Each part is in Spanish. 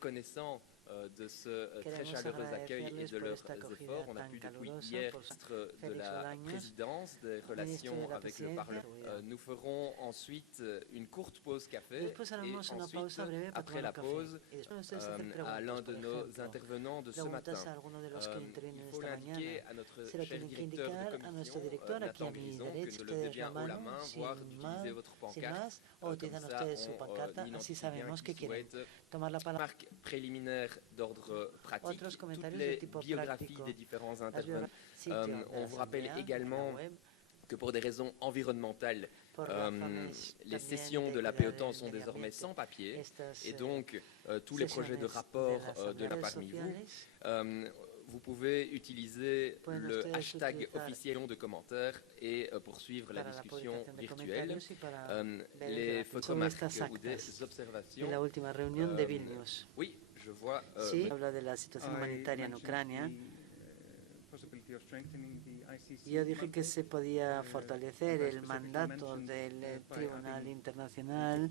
reconnaissant de ce très chaleureux accueil et de leurs efforts. On a pu depuis hier de la présidence des relations avec le Parlement. Nous ferons ensuite une courte pause café et ensuite, après la pause, à l'un de nos intervenants de ce matin. Il faut l'indiquer à notre cher directeur de commission, Nathan Grison, que nous levez bien haut la main, voire d'utiliser votre pancarte. Comme ça, on identifie bien qui souhaite. Remarques préliminaires d'ordre pratique, toutes les biographies des différents intervenants. On vous rappelle également que pour des raisons environnementales, les sessions de l'APOTAN sont désormais sans papier et donc tous les projets de rapport de la parmi vous. Vous pouvez utiliser le hashtag officiel de commentaires et poursuivre la discussion virtuelle. Les photomarques ou des observations. Oui, je vois. Sí, habla de la situación humanitaria en Ucrania. Yo dije que se podía fortalecer el mandato del Tribunal Internacional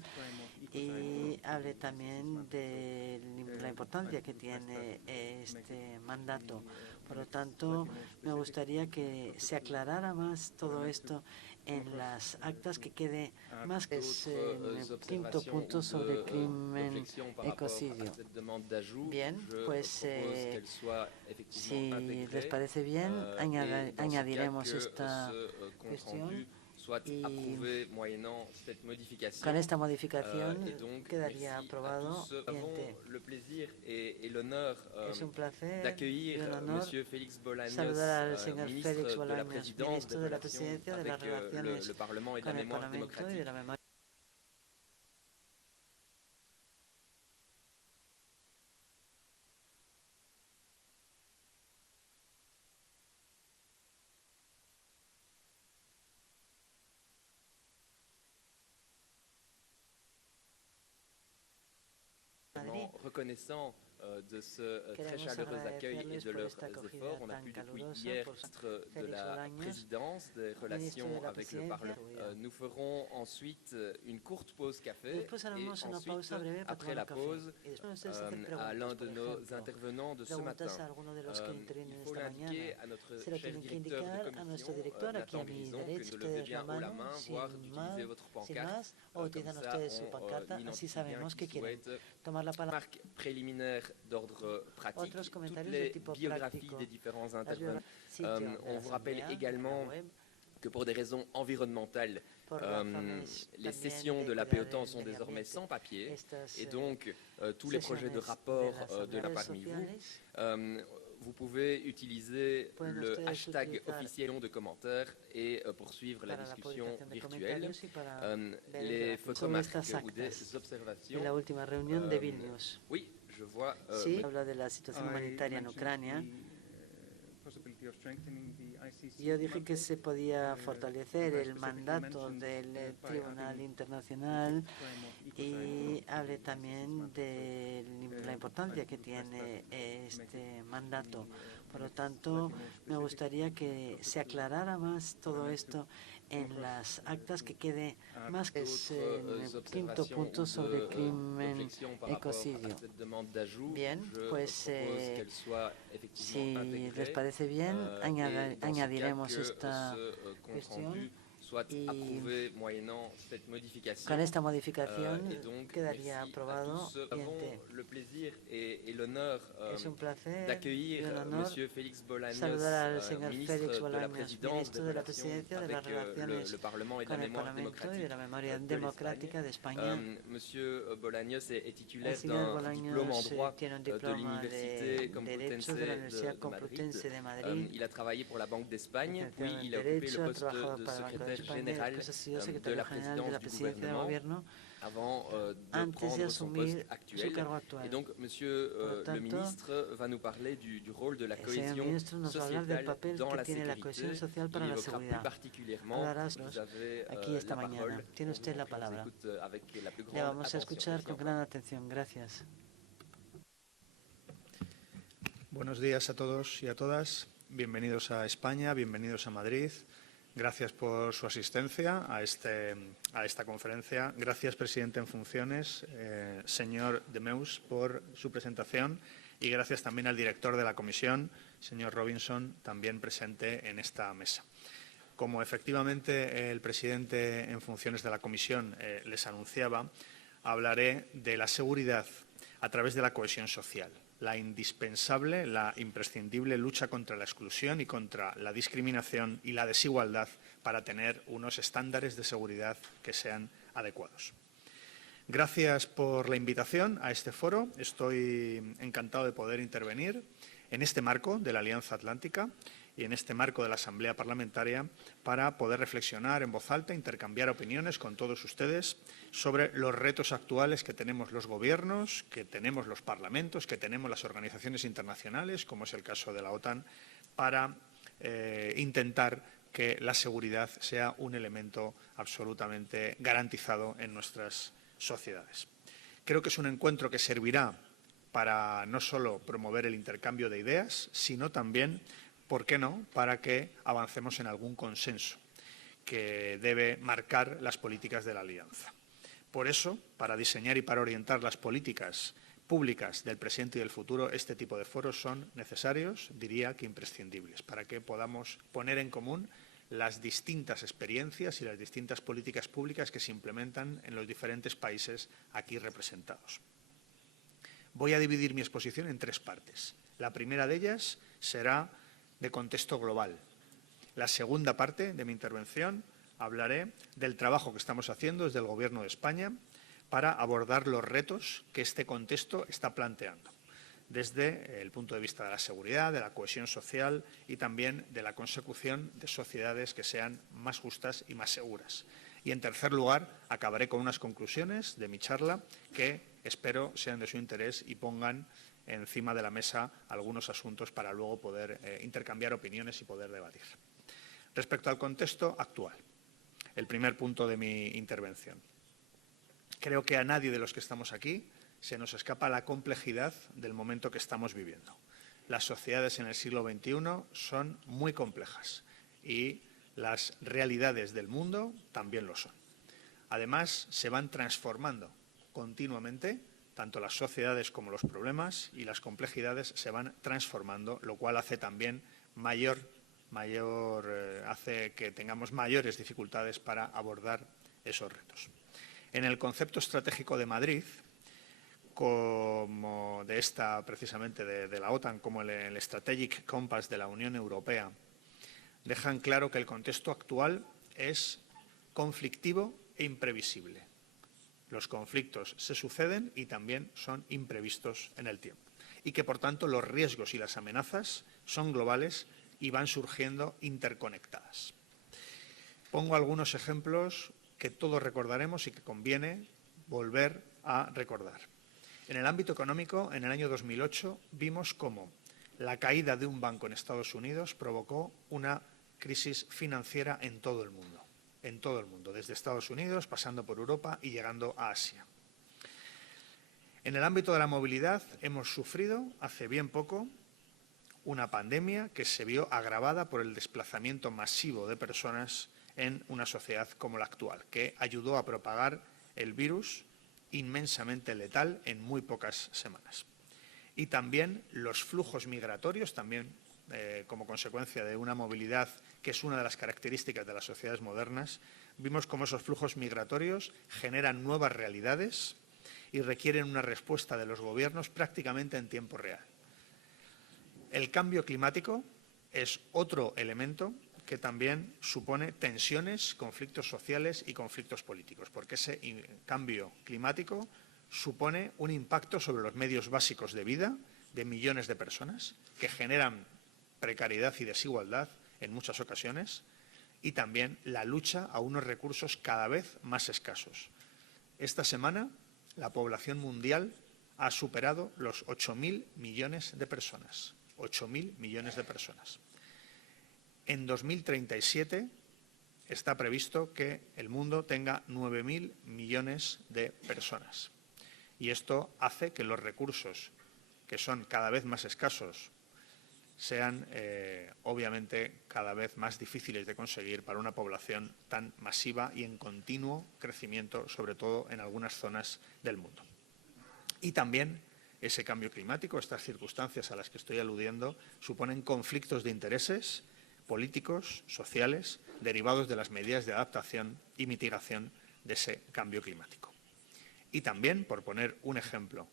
y hablé también de la importancia que tiene este mandato. Por lo tanto, me gustaría que se aclarara más todo esto en las actas, que quede más que en el quinto punto sobre el crimen ecocidio. Bien, pues si les parece bien, añadiremos esta cuestión y con esta modificación quedaría aprobado. Es un placer y un honor saludar al señor Félix Bolaños, ministro de la Presidencia de las Relaciones con el Parlamento y de la Memoria. Reconnaissant de ce très chaleureux accueil et de leurs efforts, on a pu depuis hier de la présidence des relations avec le Parlement. Nous ferons ensuite une courte pause café et ensuite, après la pause, à l'un de nos intervenants de ce matin. Il faut l'indiquer à notre cher directeur de commission, Nathan Grison, que nous levez bien haut la main, voire d'utiliser votre pancarte. Comme ça, on identifie bien qui souhaite. Remarques préliminaires d'ordre pratique, toutes les biographies des différents intervenants. On vous rappelle également que pour des raisons environnementales, les sessions de l'APOTAN sont désormais sans papier et donc tous les projets de rapport de la parmi vous. Vous pouvez utiliser le hashtag officiel de commentaires et poursuivre la discussion virtuelle. Les photomarques ou des observations. Oui, je vois. Sí, habla de la situación humanitaria en Ucrania. Yo dije que se podía fortalecer el mandato del Tribunal Internacional y hablé también de la importancia que tiene este mandato. Por lo tanto, me gustaría que se aclarara más todo esto en las actas, que quede más que en el quinto punto sobre el crimen ecocidio. Bien, pues si les parece bien, añadiremos esta cuestión y con esta modificación quedaría aprobado. Es un placer y un honor saludar al señor Félix Bolaños, ministro de la Presidencia de las Relaciones con el Parlamento y de la Memoria Democrática de España. El señor Bolaños tiene un diploma de Derecho de la Universidad Complutense de Madrid. Il a travaillé pour la Banque d'Espagne, puis il a occupé le poste de secrétaire général de la presidencia del gobierno antes de asumir su cargo actual. Et donc, Monsieur le ministre va nous parler du rôle de la cohésion sociale dans la sécurité. Para la seguridad. Hablará aquí esta la mañana. Tiene usted la palabra. Le vamos a escuchar con gran atención. Gracias. Buenos días a todos y a todas. Bienvenidos a España, bienvenidos a Madrid. Gracias por su asistencia a esta conferencia. Gracias, presidente en funciones, señor de Meus, por su presentación. Y gracias también al director de la comisión, señor Robinson, también presente en esta mesa. Como efectivamente el presidente en funciones de la comisión les anunciaba, hablaré de la seguridad a través de la cohesión social, la indispensable, la imprescindible lucha contra la exclusión y contra la discriminación y la desigualdad para tener unos estándares de seguridad que sean adecuados. Gracias por la invitación a este foro. Estoy encantado de poder intervenir en este marco de la Alianza Atlántica y en este marco de la Asamblea Parlamentaria para poder reflexionar en voz alta, intercambiar opiniones con todos ustedes sobre los retos actuales que tenemos los gobiernos, que tenemos los parlamentos, que tenemos las organizaciones internacionales, como es el caso de la OTAN, para intentar que la seguridad sea un elemento absolutamente garantizado en nuestras sociedades. Creo que es un encuentro que servirá para no solo promover el intercambio de ideas, sino también, ¿por qué no?, para que avancemos en algún consenso que debe marcar las políticas de la Alianza. Por eso, para diseñar y para orientar las políticas públicas del presente y del futuro, este tipo de foros son necesarios, diría que imprescindibles, para que podamos poner en común las distintas experiencias y las distintas políticas públicas que se implementan en los diferentes países aquí representados. Voy a dividir mi exposición en tres partes. La primera de ellas será de contexto global. La segunda parte de mi intervención hablaré del trabajo que estamos haciendo desde el Gobierno de España para abordar los retos que este contexto está planteando, desde el punto de vista de la seguridad, de la cohesión social y también de la consecución de sociedades que sean más justas y más seguras. Y, en tercer lugar, acabaré con unas conclusiones de mi charla que espero sean de su interés y pongan encima de la mesa algunos asuntos para luego poder intercambiar opiniones y poder debatir. Respecto al contexto actual, el primer punto de mi intervención. Creo que a nadie de los que estamos aquí se nos escapa la complejidad del momento que estamos viviendo. Las sociedades en el siglo XXI son muy complejas y las realidades del mundo también lo son. Además, se van transformando continuamente, tanto las sociedades como los problemas, y las complejidades se van transformando, lo cual hace también hace que tengamos mayores dificultades para abordar esos retos. En el concepto estratégico de Madrid, como de esta precisamente de la OTAN, como el Strategic Compass de la Unión Europea, dejan claro que el contexto actual es conflictivo e imprevisible. Los conflictos se suceden y también son imprevistos en el tiempo. Y que, por tanto, los riesgos y las amenazas son globales y van surgiendo interconectadas. Pongo algunos ejemplos que todos recordaremos y que conviene volver a recordar. En el ámbito económico, en el año 2008, vimos cómo la caída de un banco en Estados Unidos provocó una crisis financiera en todo el mundo, desde Estados Unidos, pasando por Europa y llegando a Asia. En el ámbito de la movilidad hemos sufrido, hace bien poco, una pandemia que se vio agravada por el desplazamiento masivo de personas en una sociedad como la actual, que ayudó a propagar el virus inmensamente letal en muy pocas semanas. Y también los flujos migratorios, también como consecuencia de una movilidad que es una de las características de las sociedades modernas, vimos cómo esos flujos migratorios generan nuevas realidades y requieren una respuesta de los gobiernos prácticamente en tiempo real. El cambio climático es otro elemento que también supone tensiones, conflictos sociales y conflictos políticos, porque ese cambio climático supone un impacto sobre los medios básicos de vida de millones de personas que generan precariedad y desigualdad en muchas ocasiones, y también la lucha a unos recursos cada vez más escasos. Esta semana la población mundial ha superado los 8.000 millones de personas. 8.000 millones de personas. En 2037 está previsto que el mundo tenga 9.000 millones de personas. Y esto hace que los recursos, que son cada vez más escasos, sean obviamente cada vez más difíciles de conseguir para una población tan masiva y en continuo crecimiento, sobre todo en algunas zonas del mundo. Y también ese cambio climático, estas circunstancias a las que estoy aludiendo, suponen conflictos de intereses políticos, sociales, derivados de las medidas de adaptación y mitigación de ese cambio climático. Y también, por poner un ejemplo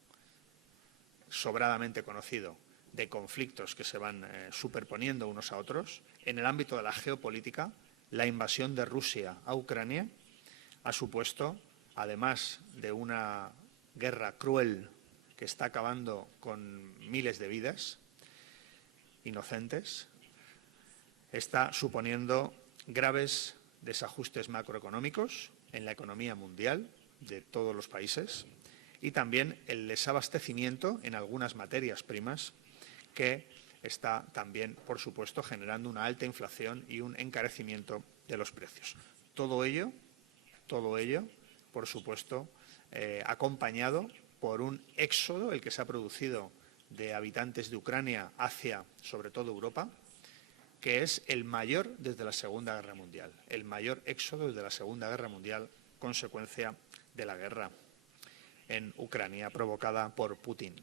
sobradamente conocido de conflictos que se van superponiendo unos a otros, en el ámbito de la geopolítica, la invasión de Rusia a Ucrania ha supuesto, además de una guerra cruel que está acabando con miles de vidas inocentes, está suponiendo graves desajustes macroeconómicos en la economía mundial de todos los países y también el desabastecimiento en algunas materias primas que está también, por supuesto, generando una alta inflación y un encarecimiento de los precios. Todo ello, por supuesto, acompañado por un éxodo, el que se ha producido de habitantes de Ucrania hacia, sobre todo, Europa, que es el mayor desde la Segunda Guerra Mundial, el mayor éxodo desde la Segunda Guerra Mundial, consecuencia de la guerra en Ucrania provocada por Putin.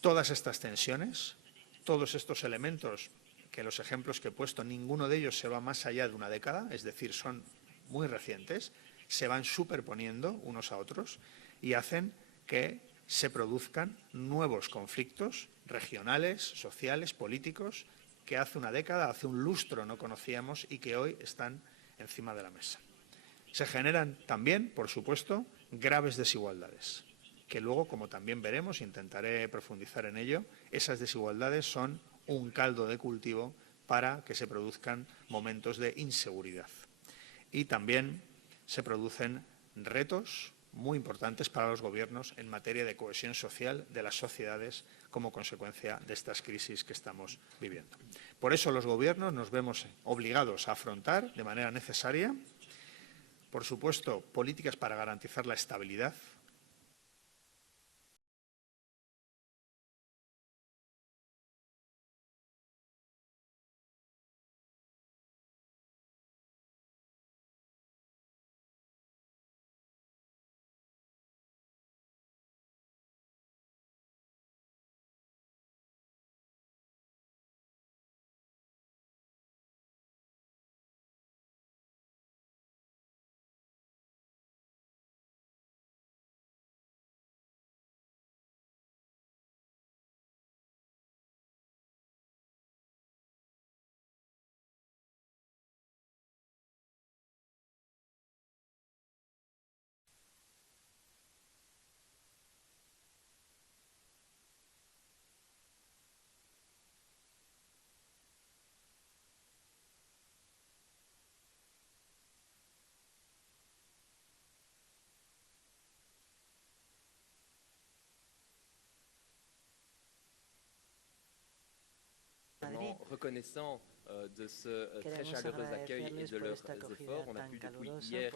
Todas estas tensiones, todos estos elementos, que los ejemplos que he puesto, ninguno de ellos se va más allá de una década, es decir, son muy recientes, se van superponiendo unos a otros y hacen que se produzcan nuevos conflictos regionales, sociales, políticos, que hace una década, hace un lustro no conocíamos y que hoy están encima de la mesa. Se generan también, por supuesto, graves desigualdades, que luego, como también veremos, intentaré profundizar en ello, esas desigualdades son un caldo de cultivo para que se produzcan momentos de inseguridad. Y también se producen retos muy importantes para los gobiernos en materia de cohesión social de las sociedades como consecuencia de estas crisis que estamos viviendo. Por eso los gobiernos nos vemos obligados a afrontar de manera necesaria, por supuesto, políticas para garantizar la estabilidad. Reconnaissant de ce très chaleureux accueil et de leurs efforts, on a pu depuis hier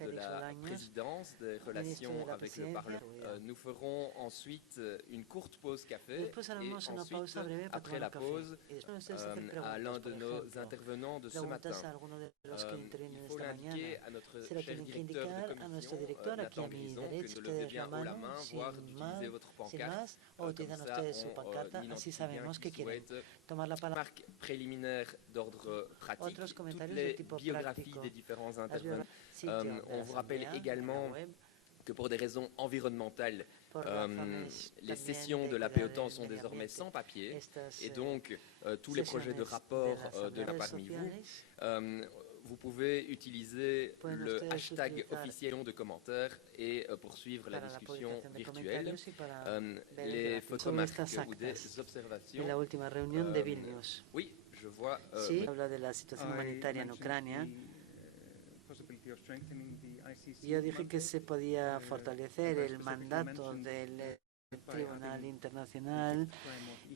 de la présidence des relations avec le Parlement. Nous ferons ensuite une courte pause café et ensuite, après la pause, à l'un de nos intervenants de ce matin. Il faut l'indiquer à notre cher directeur de commission, Nathan Grison, que ne levez bien haut la main, voire d'utiliser votre pancarte. Comme ça, on identifie bien qui souhaite tomar la palabra. Remarques préliminaires d'ordre pratique, toutes les biographies des différents intervenants. On vous rappelle également que pour des raisons environnementales, les sessions de l'APOTAN sont désormais sans papier et donc tous les projets de rapport de l'un parmi vous, vous pouvez utiliser le hashtag officiel de commentaires et poursuivre la discussion virtuelle. Les photomarques ou des observations. La última reunión de Vilnius. Oui, je vois. Sí, habla de la situación humanitaria en Ucrania. Yo dije que se podía fortalecer el mandato del Tribunal Internacional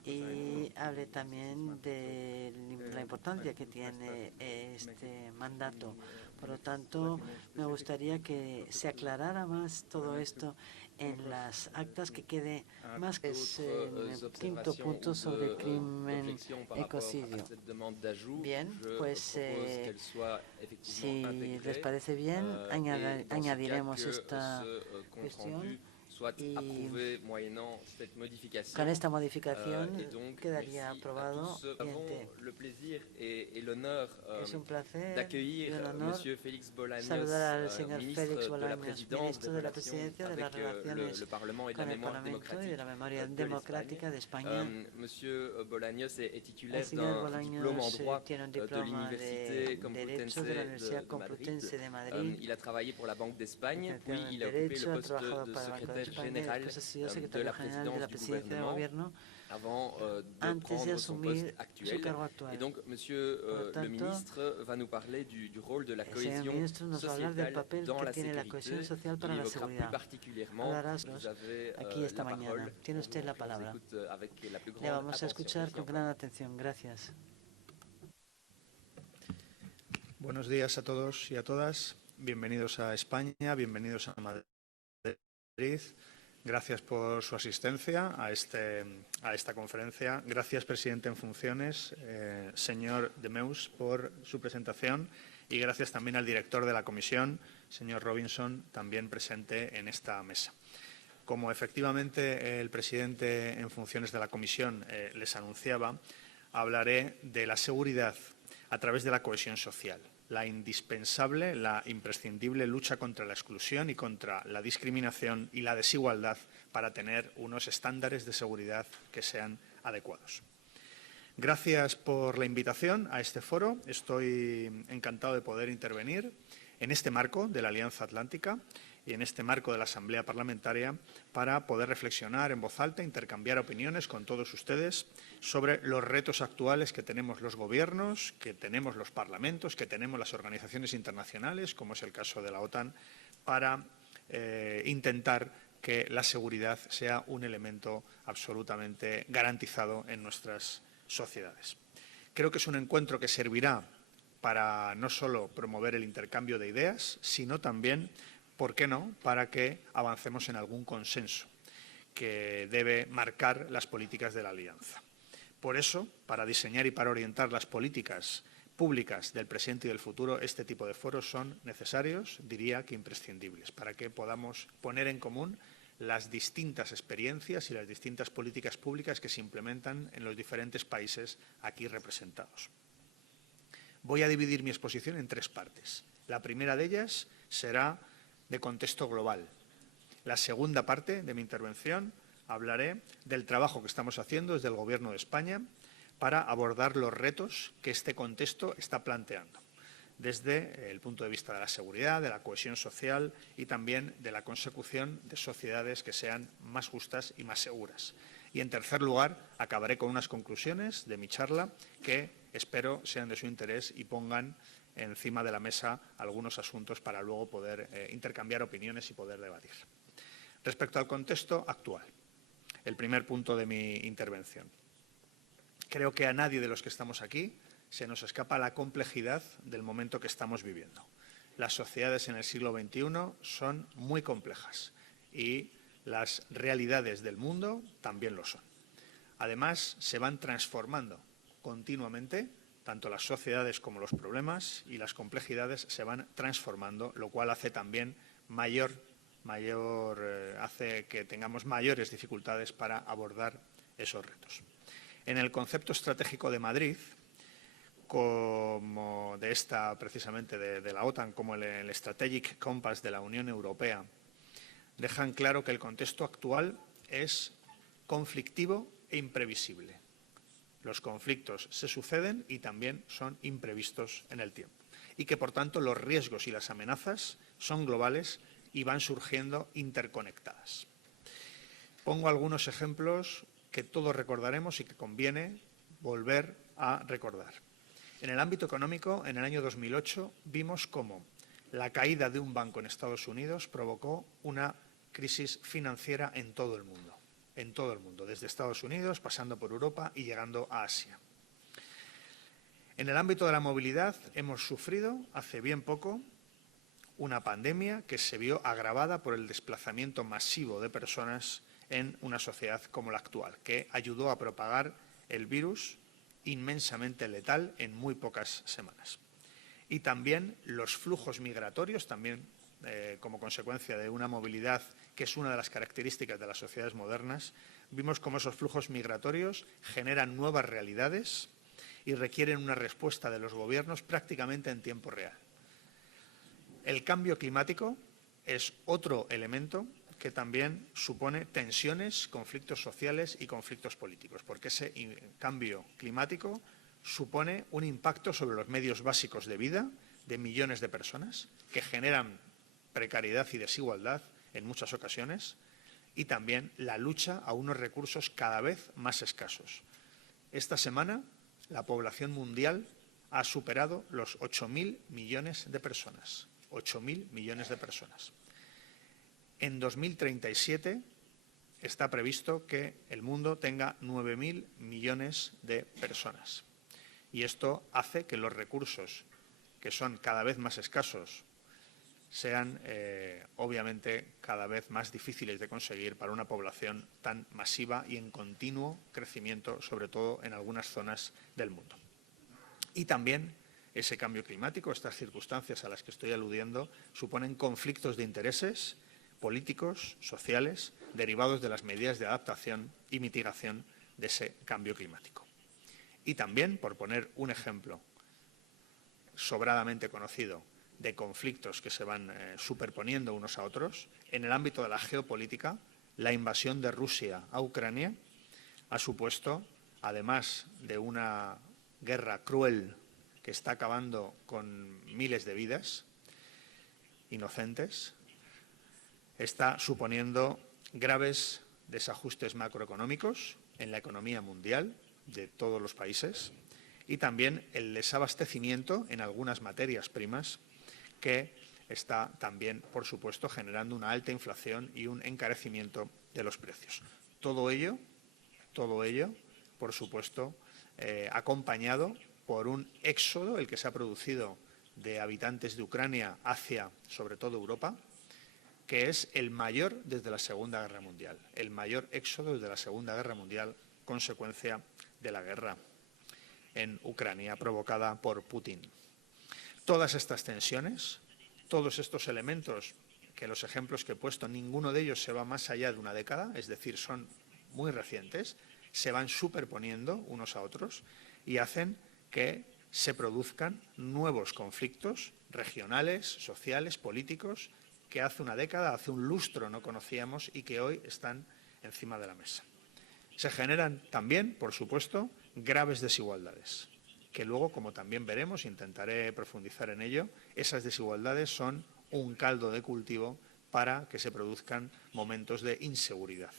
y hablé también de la importancia que tiene este mandato. Por lo tanto, me gustaría que se aclarara más todo esto en las actas que quede más que el quinto punto sobre el crimen ecocidio. Bien, pues si les parece bien, añadiremos esta cuestión y con esta modificación quedaría aprobado. Es un placer y un honor saludar al señor Félix Bolaños, ministro de la Presidencia de las Relaciones con el Parlamento y de la Memoria Democrática de España. El señor Bolaños tiene un diploma de Derecho de la Universidad Complutense de Madrid. Il a travaillé pour la Banque d'Espagne, puis il a occupé Derecho, le ha poste trabajado de para el Banco de secrétaire España, général después ha sido de secretario la general de la présidence Presidencia del du Gobierno avant de antes de prendre son poste asumir su actuel. cargo actual. Et donc, Monsieur le ministre va nous parler du rôle de la cohésion sociétale dans la sécurité. Para Il la évoquera seguridad. plus particulièrement, vous avez Aquí esta la mañana. parole. Tiene usted la palabra. Avec la plus Le grande vamos a escuchar attention, con gran atención. Gracias. Buenos días a todos y a todas. Bienvenidos a España, bienvenidos a Madrid. Gracias por su asistencia a esta conferencia. Gracias, presidente en funciones, señor de Meus, por su presentación. Y gracias también al director de la comisión, señor Robinson, también presente en esta mesa. Como efectivamente el presidente en funciones de la comisión les anunciaba, hablaré de la seguridad a través de la cohesión social, la indispensable, la imprescindible lucha contra la exclusión y contra la discriminación y la desigualdad para tener unos estándares de seguridad que sean adecuados. Gracias por la invitación a este foro. Estoy encantado de poder intervenir en este marco de la Alianza Atlántica y en este marco de la Asamblea Parlamentaria para poder reflexionar en voz alta, intercambiar opiniones con todos ustedes sobre los retos actuales que tenemos los gobiernos, que tenemos los parlamentos, que tenemos las organizaciones internacionales, como es el caso de la OTAN, para intentar que la seguridad sea un elemento absolutamente garantizado en nuestras sociedades. Creo que es un encuentro que servirá para no solo promover el intercambio de ideas, sino también, ¿por qué no?, para que avancemos en algún consenso que debe marcar las políticas de la Alianza. Por eso, para diseñar y para orientar las políticas públicas del presente y del futuro, este tipo de foros son necesarios, diría que imprescindibles, para que podamos poner en común las distintas experiencias y las distintas políticas públicas que se implementan en los diferentes países aquí representados. Voy a dividir mi exposición en tres partes. La primera de ellas será de contexto global. La segunda parte de mi intervención hablaré del trabajo que estamos haciendo desde el Gobierno de España para abordar los retos que este contexto está planteando, desde el punto de vista de la seguridad, de la cohesión social y también de la consecución de sociedades que sean más justas y más seguras. Y, en tercer lugar, acabaré con unas conclusiones de mi charla que espero sean de su interés y pongan encima de la mesa algunos asuntos para luego poder intercambiar opiniones y poder debatir. Respecto al contexto actual, el primer punto de mi intervención. Creo que a nadie de los que estamos aquí se nos escapa la complejidad del momento que estamos viviendo. Las sociedades en el siglo XXI son muy complejas y las realidades del mundo también lo son. Además, se van transformando continuamente, tanto las sociedades como los problemas, y las complejidades se van transformando, lo cual hace también hace que tengamos mayores dificultades para abordar esos retos. En el concepto estratégico de Madrid, como de esta precisamente de la OTAN, como el Strategic Compass de la Unión Europea, dejan claro que el contexto actual es conflictivo e imprevisible. Los conflictos se suceden y también son imprevistos en el tiempo. Y que, por tanto, los riesgos y las amenazas son globales y van surgiendo interconectadas. Pongo algunos ejemplos que todos recordaremos y que conviene volver a recordar. En el ámbito económico, en el año 2008, vimos cómo la caída de un banco en Estados Unidos provocó una crisis financiera en todo el mundo, desde Estados Unidos, pasando por Europa y llegando a Asia. En el ámbito de la movilidad hemos sufrido, hace bien poco, una pandemia que se vio agravada por el desplazamiento masivo de personas en una sociedad como la actual, que ayudó a propagar el virus inmensamente letal en muy pocas semanas. Y también los flujos migratorios, también como consecuencia de una movilidad que es una de las características de las sociedades modernas, vimos cómo esos flujos migratorios generan nuevas realidades y requieren una respuesta de los gobiernos prácticamente en tiempo real. El cambio climático es otro elemento que también supone tensiones, conflictos sociales y conflictos políticos, porque ese cambio climático supone un impacto sobre los medios básicos de vida de millones de personas que generan precariedad y desigualdad en muchas ocasiones, y también la lucha a unos recursos cada vez más escasos. Esta semana la población mundial ha superado los 8.000 millones de personas. 8.000 millones de personas. En 2037 está previsto que el mundo tenga 9.000 millones de personas. Y esto hace que los recursos, que son cada vez más escasos, sean obviamente cada vez más difíciles de conseguir para una población tan masiva y en continuo crecimiento, sobre todo en algunas zonas del mundo. Y también ese cambio climático, estas circunstancias a las que estoy aludiendo, suponen conflictos de intereses políticos, sociales, derivados de las medidas de adaptación y mitigación de ese cambio climático. Y también, por poner un ejemplo sobradamente conocido de conflictos que se van superponiendo unos a otros, en el ámbito de la geopolítica, la invasión de Rusia a Ucrania ha supuesto, además de una guerra cruel que está acabando con miles de vidas inocentes, está suponiendo graves desajustes macroeconómicos en la economía mundial de todos los países y también el desabastecimiento en algunas materias primas que está también, por supuesto, generando una alta inflación y un encarecimiento de los precios. Todo ello, por supuesto, acompañado por un éxodo, el que se ha producido de habitantes de Ucrania hacia, sobre todo, Europa, que es el mayor desde la Segunda Guerra Mundial. El mayor éxodo desde la Segunda Guerra Mundial, consecuencia de la guerra en Ucrania provocada por Putin. Todas estas tensiones, todos estos elementos, que los ejemplos que he puesto, ninguno de ellos se va más allá de una década, es decir, son muy recientes, se van superponiendo unos a otros y hacen que se produzcan nuevos conflictos regionales, sociales, políticos, que hace una década, hace un lustro no conocíamos y que hoy están encima de la mesa. Se generan también, por supuesto, graves desigualdades, que luego, como también veremos, intentaré profundizar en ello, esas desigualdades son un caldo de cultivo para que se produzcan momentos de inseguridad.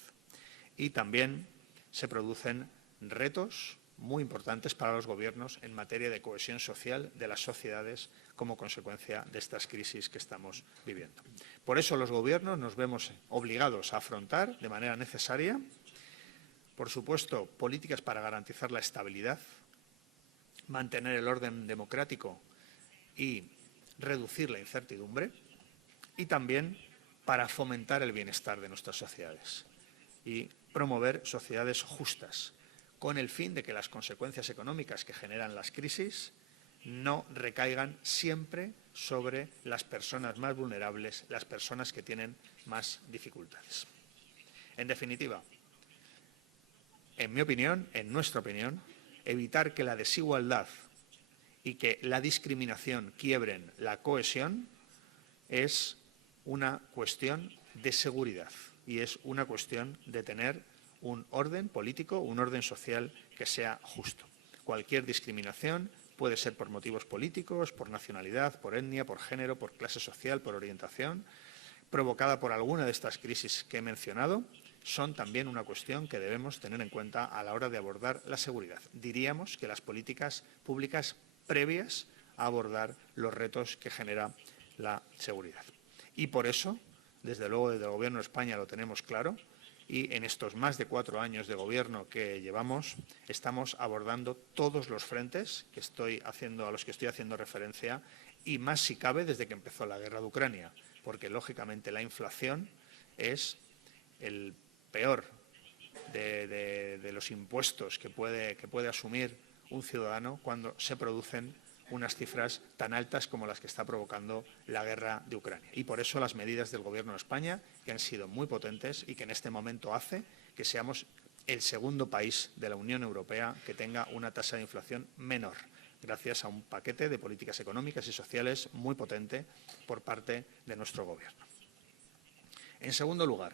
Y también se producen retos muy importantes para los gobiernos en materia de cohesión social de las sociedades como consecuencia de estas crisis que estamos viviendo. Por eso los gobiernos nos vemos obligados a afrontar de manera necesaria, por supuesto, políticas para garantizar la estabilidad, mantener el orden democrático y reducir la incertidumbre, y también para fomentar el bienestar de nuestras sociedades y promover sociedades justas, con el fin de que las consecuencias económicas que generan las crisis no recaigan siempre sobre las personas más vulnerables, las personas que tienen más dificultades. En definitiva, en mi opinión, en nuestra opinión, evitar que la desigualdad y que la discriminación quiebren la cohesión es una cuestión de seguridad y es una cuestión de tener un orden político, un orden social que sea justo. Cualquier discriminación puede ser por motivos políticos, por nacionalidad, por etnia, por género, por clase social, por orientación, provocada por alguna de estas crisis que he mencionado, son también una cuestión que debemos tener en cuenta a la hora de abordar la seguridad. Diríamos que las políticas públicas previas a abordar los retos que genera la seguridad. Y por eso, desde luego, desde el Gobierno de España lo tenemos claro, y en estos más de 4 años de gobierno que llevamos, estamos abordando todos los frentes a los que estoy haciendo referencia y más si cabe desde que empezó la guerra de Ucrania, porque lógicamente la inflación es el peor de los impuestos que puede asumir un ciudadano cuando se producen unas cifras tan altas como las que está provocando la guerra de Ucrania. Y por eso las medidas del Gobierno de España, que han sido muy potentes y que en este momento hace que seamos el segundo país de la Unión Europea que tenga una tasa de inflación menor, gracias a un paquete de políticas económicas y sociales muy potente por parte de nuestro Gobierno. En segundo lugar,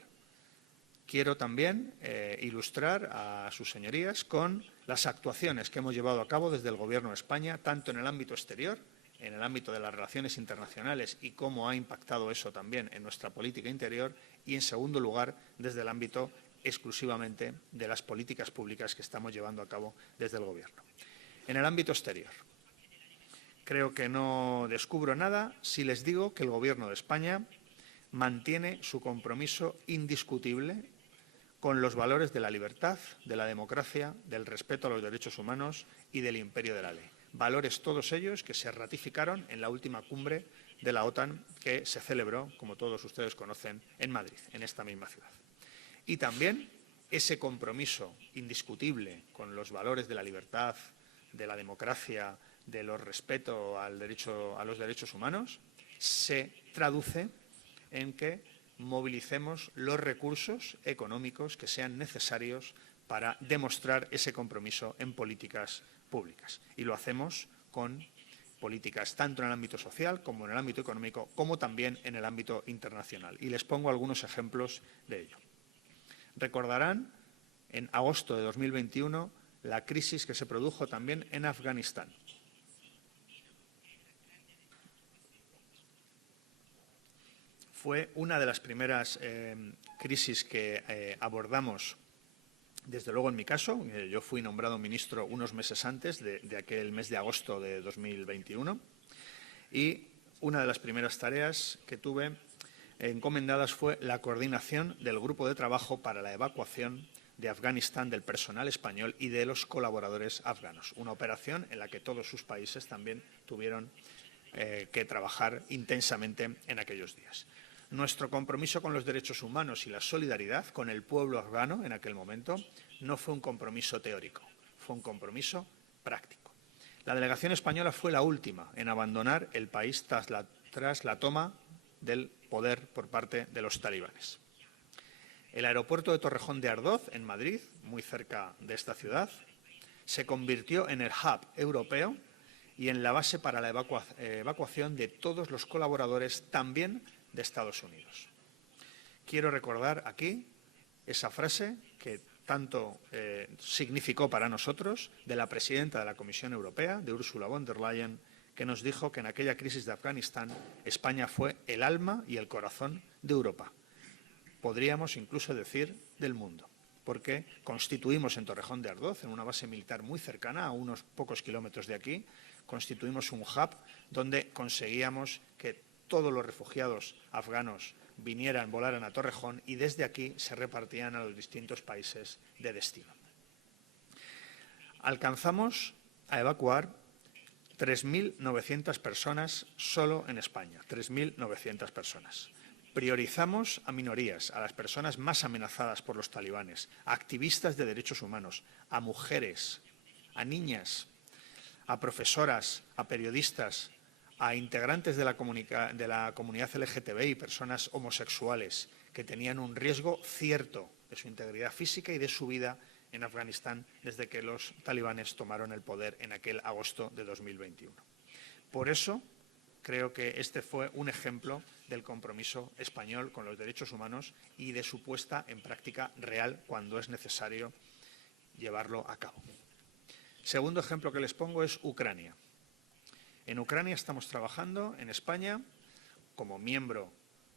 quiero también ilustrar a sus señorías con las actuaciones que hemos llevado a cabo desde el Gobierno de España, tanto en el ámbito exterior, en el ámbito de las relaciones internacionales y cómo ha impactado eso también en nuestra política interior, y, en segundo lugar, desde el ámbito exclusivamente de las políticas públicas que estamos llevando a cabo desde el Gobierno. En el ámbito exterior, creo que no descubro nada si les digo que el Gobierno de España mantiene su compromiso indiscutible con los valores de la libertad, de la democracia, del respeto a los derechos humanos y del imperio de la ley. Valores todos ellos que se ratificaron en la última cumbre de la OTAN que se celebró, como todos ustedes conocen, en Madrid, en esta misma ciudad. Y también ese compromiso indiscutible con los valores de la libertad, de la democracia, de los respeto a los derechos humanos, se traduce en que movilicemos los recursos económicos que sean necesarios para demostrar ese compromiso en políticas públicas. Y lo hacemos con políticas tanto en el ámbito social como en el ámbito económico, como también en el ámbito internacional. Y les pongo algunos ejemplos de ello. Recordarán, en agosto de 2021, la crisis que se produjo también en Afganistán. Fue una de las primeras crisis que abordamos, desde luego en mi caso. Yo fui nombrado ministro unos meses antes de aquel mes de agosto de 2021, y una de las primeras tareas que tuve encomendadas fue la coordinación del grupo de trabajo para la evacuación de Afganistán del personal español y de los colaboradores afganos, una operación en la que todos sus países también tuvieron que trabajar intensamente en aquellos días. Nuestro compromiso con los derechos humanos y la solidaridad con el pueblo afgano en aquel momento no fue un compromiso teórico, fue un compromiso práctico. La delegación española fue la última en abandonar el país tras la toma del poder por parte de los talibanes. El aeropuerto de Torrejón de Ardoz, en Madrid, muy cerca de esta ciudad, se convirtió en el hub europeo y en la base para la evacuación de todos los colaboradores, también de Estados Unidos. Quiero recordar aquí esa frase que tanto significó para nosotros, de la presidenta de la Comisión Europea, de Ursula von der Leyen, que nos dijo que en aquella crisis de Afganistán España fue el alma y el corazón de Europa. Podríamos incluso decir del mundo, porque constituimos en Torrejón de Ardoz, en una base militar muy cercana, a unos pocos kilómetros de aquí, constituimos un hub donde conseguíamos que todos los refugiados afganos volaran a Torrejón, y desde aquí se repartían a los distintos países de destino. Alcanzamos a evacuar 3.900 personas solo en España, 3.900 personas. Priorizamos a minorías, a las personas más amenazadas por los talibanes, a activistas de derechos humanos, a mujeres, a niñas, a profesoras, a periodistas, a integrantes de la comunidad LGTBI, personas homosexuales que tenían un riesgo cierto de su integridad física y de su vida en Afganistán desde que los talibanes tomaron el poder en aquel agosto de 2021. Por eso creo que este fue un ejemplo del compromiso español con los derechos humanos y de su puesta en práctica real cuando es necesario llevarlo a cabo. Segundo ejemplo que les pongo es Ucrania. En Ucrania estamos trabajando en España como miembro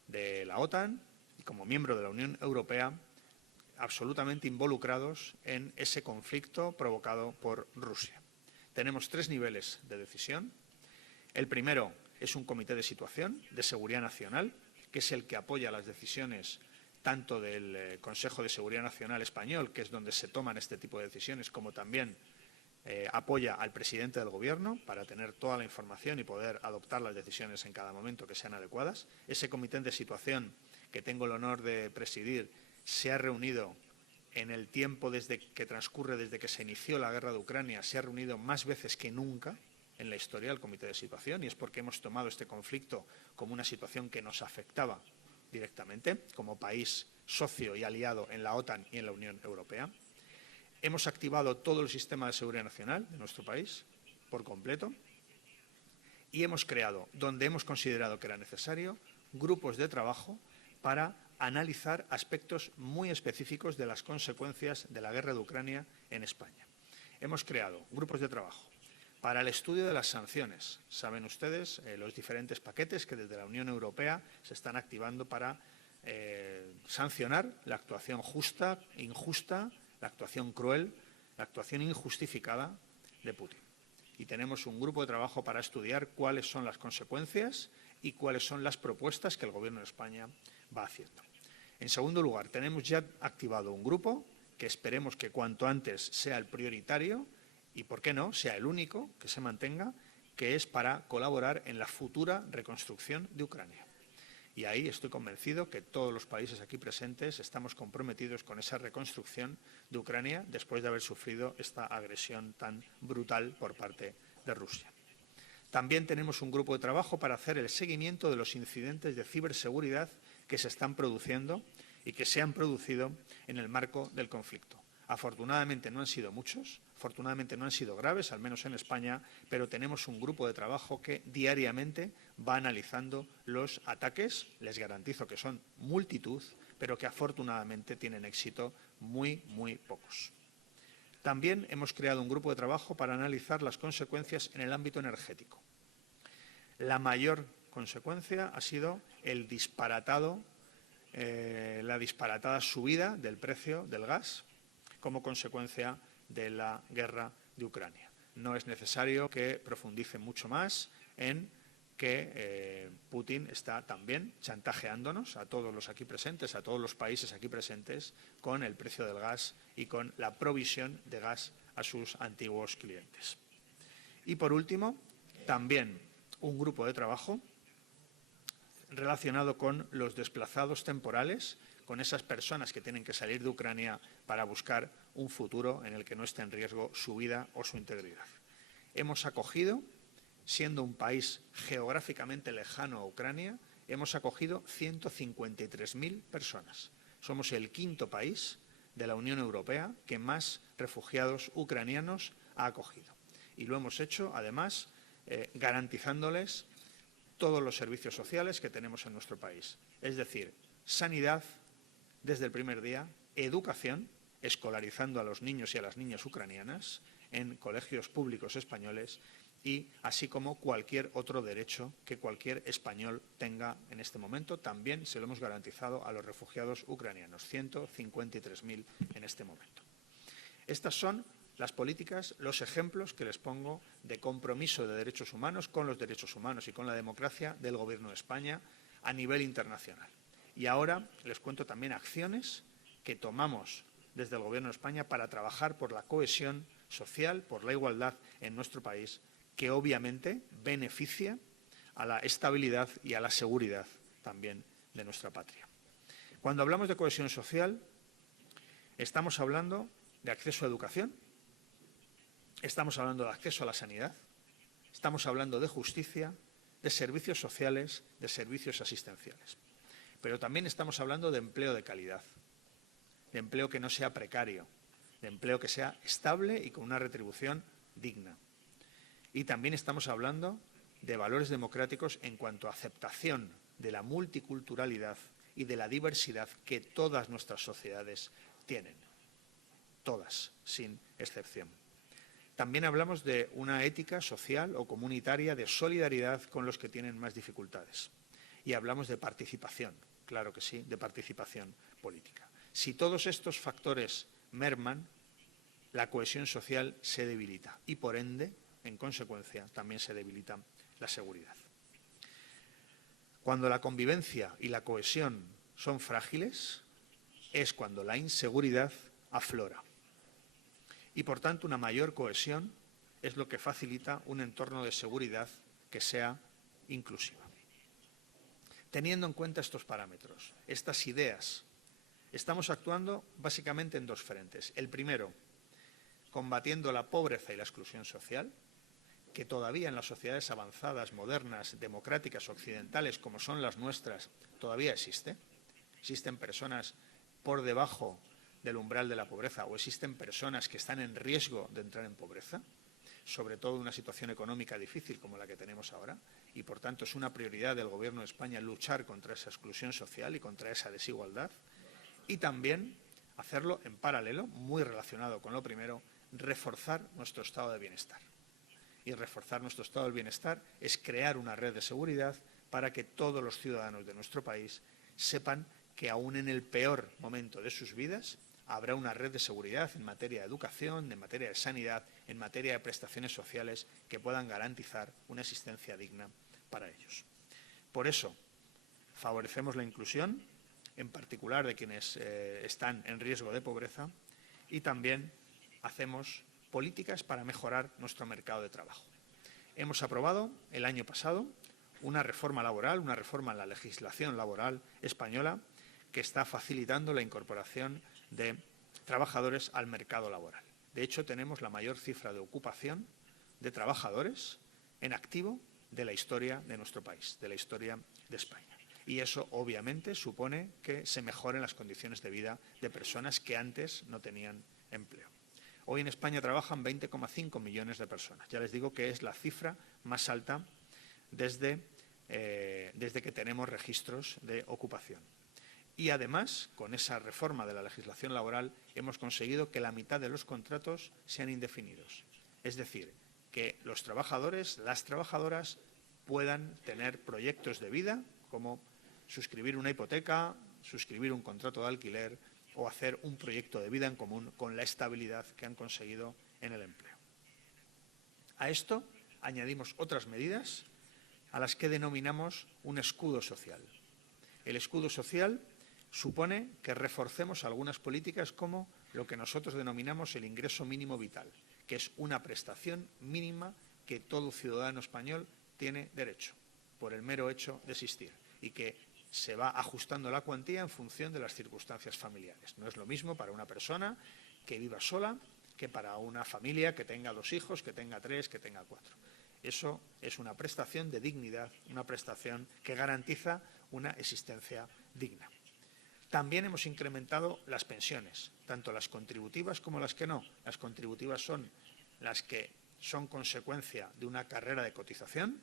de la OTAN y como miembro de la Unión Europea, absolutamente involucrados en ese conflicto provocado por Rusia. Tenemos 3 niveles de decisión. El primero es un comité de situación de seguridad nacional, que es el que apoya las decisiones tanto del Consejo de Seguridad Nacional español, que es donde se toman este tipo de decisiones, como también apoya al presidente del Gobierno para tener toda la información y poder adoptar las decisiones en cada momento que sean adecuadas. Ese comité de situación que tengo el honor de presidir se ha reunido en el tiempo que transcurre desde que se inició la guerra de Ucrania, se ha reunido más veces que nunca en la historia del comité de situación, y es porque hemos tomado este conflicto como una situación que nos afectaba directamente como país socio y aliado en la OTAN y en la Unión Europea. Hemos activado todo el sistema de seguridad nacional de nuestro país por completo y hemos creado, donde hemos considerado que era necesario, grupos de trabajo para analizar aspectos muy específicos de las consecuencias de la guerra de Ucrania en España. Hemos creado grupos de trabajo para el estudio de las sanciones. Saben ustedes los diferentes paquetes que desde la Unión Europea se están activando para sancionar la actuación justa, injusta, la actuación cruel, la actuación injustificada de Putin. Y tenemos un grupo de trabajo para estudiar cuáles son las consecuencias y cuáles son las propuestas que el Gobierno de España va haciendo. En segundo lugar, tenemos ya activado un grupo que esperemos que cuanto antes sea el prioritario y, ¿por qué no?, sea el único que se mantenga, que es para colaborar en la futura reconstrucción de Ucrania. Y ahí estoy convencido que todos los países aquí presentes estamos comprometidos con esa reconstrucción de Ucrania después de haber sufrido esta agresión tan brutal por parte de Rusia. También tenemos un grupo de trabajo para hacer el seguimiento de los incidentes de ciberseguridad que se están produciendo y que se han producido en el marco del conflicto. Afortunadamente no han sido muchos, afortunadamente no han sido graves, al menos en España, pero tenemos un grupo de trabajo que diariamente va analizando los ataques. Les garantizo que son multitud, pero que afortunadamente tienen éxito muy, muy pocos. También hemos creado un grupo de trabajo para analizar las consecuencias en el ámbito energético. La mayor consecuencia ha sido la disparatada subida del precio del gas como consecuencia de la guerra de Ucrania. No es necesario que profundice mucho más en que Putin está también chantajeándonos a todos los aquí presentes, a todos los países aquí presentes, con el precio del gas y con la provisión de gas a sus antiguos clientes. Y por último, también un grupo de trabajo relacionado con los desplazados temporales, con esas personas que tienen que salir de Ucrania para buscar un futuro en el que no esté en riesgo su vida o su integridad. Hemos acogido, siendo un país geográficamente lejano a Ucrania, hemos acogido 153.000 personas. Somos el quinto país de la Unión Europea que más refugiados ucranianos ha acogido. Y lo hemos hecho, además, garantizándoles todos los servicios sociales que tenemos en nuestro país. Es decir, sanidad desde el primer día, educación, escolarizando a los niños y a las niñas ucranianas en colegios públicos españoles y así como cualquier otro derecho que cualquier español tenga en este momento, también se lo hemos garantizado a los refugiados ucranianos, 153.000 en este momento. Estas son las políticas, los ejemplos que les pongo de compromiso de derechos humanos con los derechos humanos y con la democracia del Gobierno de España a nivel internacional. Y ahora les cuento también acciones que tomamos desde el Gobierno de España para trabajar por la cohesión social, por la igualdad en nuestro país, que obviamente beneficia a la estabilidad y a la seguridad también de nuestra patria. Cuando hablamos de cohesión social, estamos hablando de acceso a educación, estamos hablando de acceso a la sanidad, estamos hablando de justicia, de servicios sociales, de servicios asistenciales. Pero también estamos hablando de empleo de calidad, de empleo que no sea precario, de empleo que sea estable y con una retribución digna. Y también estamos hablando de valores democráticos en cuanto a aceptación de la multiculturalidad y de la diversidad que todas nuestras sociedades tienen, todas, sin excepción. También hablamos de una ética social o comunitaria de solidaridad con los que tienen más dificultades. Y hablamos de participación, claro que sí, de participación política. Si todos estos factores merman, la cohesión social se debilita y, por ende, en consecuencia, también se debilita la seguridad. Cuando la convivencia y la cohesión son frágiles, es cuando la inseguridad aflora. y, por tanto, una mayor cohesión es lo que facilita un entorno de seguridad que sea inclusivo. Teniendo en cuenta estos parámetros, estas ideas, estamos actuando básicamente en dos frentes. El primero, combatiendo la pobreza y la exclusión social, que todavía en las sociedades avanzadas, modernas, democráticas, occidentales, como son las nuestras, todavía existe. Existen personas por debajo del umbral de la pobreza o existen personas que están en riesgo de entrar en pobreza, sobre todo en una situación económica difícil como la que tenemos ahora, y por tanto es una prioridad del Gobierno de España luchar contra esa exclusión social y contra esa desigualdad, y también hacerlo en paralelo, muy relacionado con lo primero, reforzar nuestro estado de bienestar. Y reforzar nuestro estado del bienestar es crear una red de seguridad para que todos los ciudadanos de nuestro país sepan que aún en el peor momento de sus vidas habrá una red de seguridad en materia de educación, en materia de sanidad, en materia de prestaciones sociales que puedan garantizar una existencia digna para ellos. Por eso, favorecemos la inclusión, en particular de quienes están en riesgo de pobreza, y también hacemos políticas para mejorar nuestro mercado de trabajo. Hemos aprobado el año pasado una reforma laboral, una reforma en la legislación laboral española que está facilitando la incorporación de trabajadores al mercado laboral. De hecho, tenemos la mayor cifra de ocupación de trabajadores en activo de la historia de nuestro país, de la historia de España. Y eso, obviamente, supone que se mejoren las condiciones de vida de personas que antes no tenían empleo. Hoy en España trabajan 20,5 millones de personas. Ya les digo que es la cifra más alta desde que tenemos registros de ocupación. Y además, con esa reforma de la legislación laboral, hemos conseguido que la mitad de los contratos sean indefinidos. Es decir, que los trabajadores, las trabajadoras, puedan tener proyectos de vida, como suscribir una hipoteca, suscribir un contrato de alquiler o hacer un proyecto de vida en común con la estabilidad que han conseguido en el empleo. A esto añadimos otras medidas a las que denominamos un escudo social. El escudo social supone que reforcemos algunas políticas como lo que nosotros denominamos el ingreso mínimo vital, que es una prestación mínima que todo ciudadano español tiene derecho por el mero hecho de existir y que se va ajustando la cuantía en función de las circunstancias familiares. No es lo mismo para una persona que viva sola que para una familia que tenga 2 hijos, que tenga 3, que tenga 4. Eso es una prestación de dignidad, una prestación que garantiza una existencia digna. También hemos incrementado las pensiones, tanto las contributivas como las que no. Las contributivas son las que son consecuencia de una carrera de cotización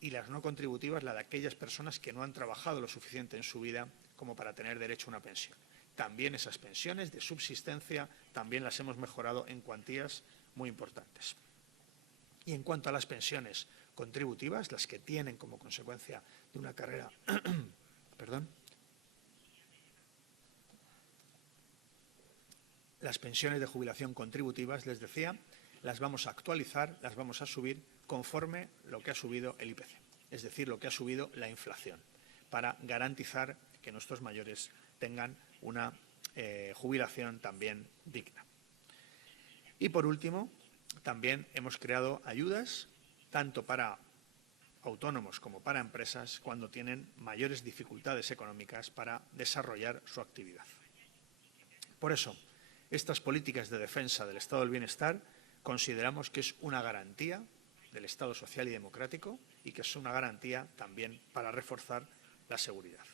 y las no contributivas la de aquellas personas que no han trabajado lo suficiente en su vida como para tener derecho a una pensión. También esas pensiones de subsistencia también las hemos mejorado en cuantías muy importantes. Y en cuanto a las pensiones contributivas, las que tienen como consecuencia de una carrera las pensiones de jubilación contributivas, les decía, las vamos a actualizar, las vamos a subir conforme lo que ha subido el IPC, es decir, lo que ha subido la inflación, para garantizar que nuestros mayores tengan una jubilación también digna. Y por último, también hemos creado ayudas tanto para autónomos como para empresas cuando tienen mayores dificultades económicas para desarrollar su actividad. Por eso, estas políticas de defensa del estado del bienestar consideramos que es una garantía del Estado social y democrático y que es una garantía también para reforzar la seguridad.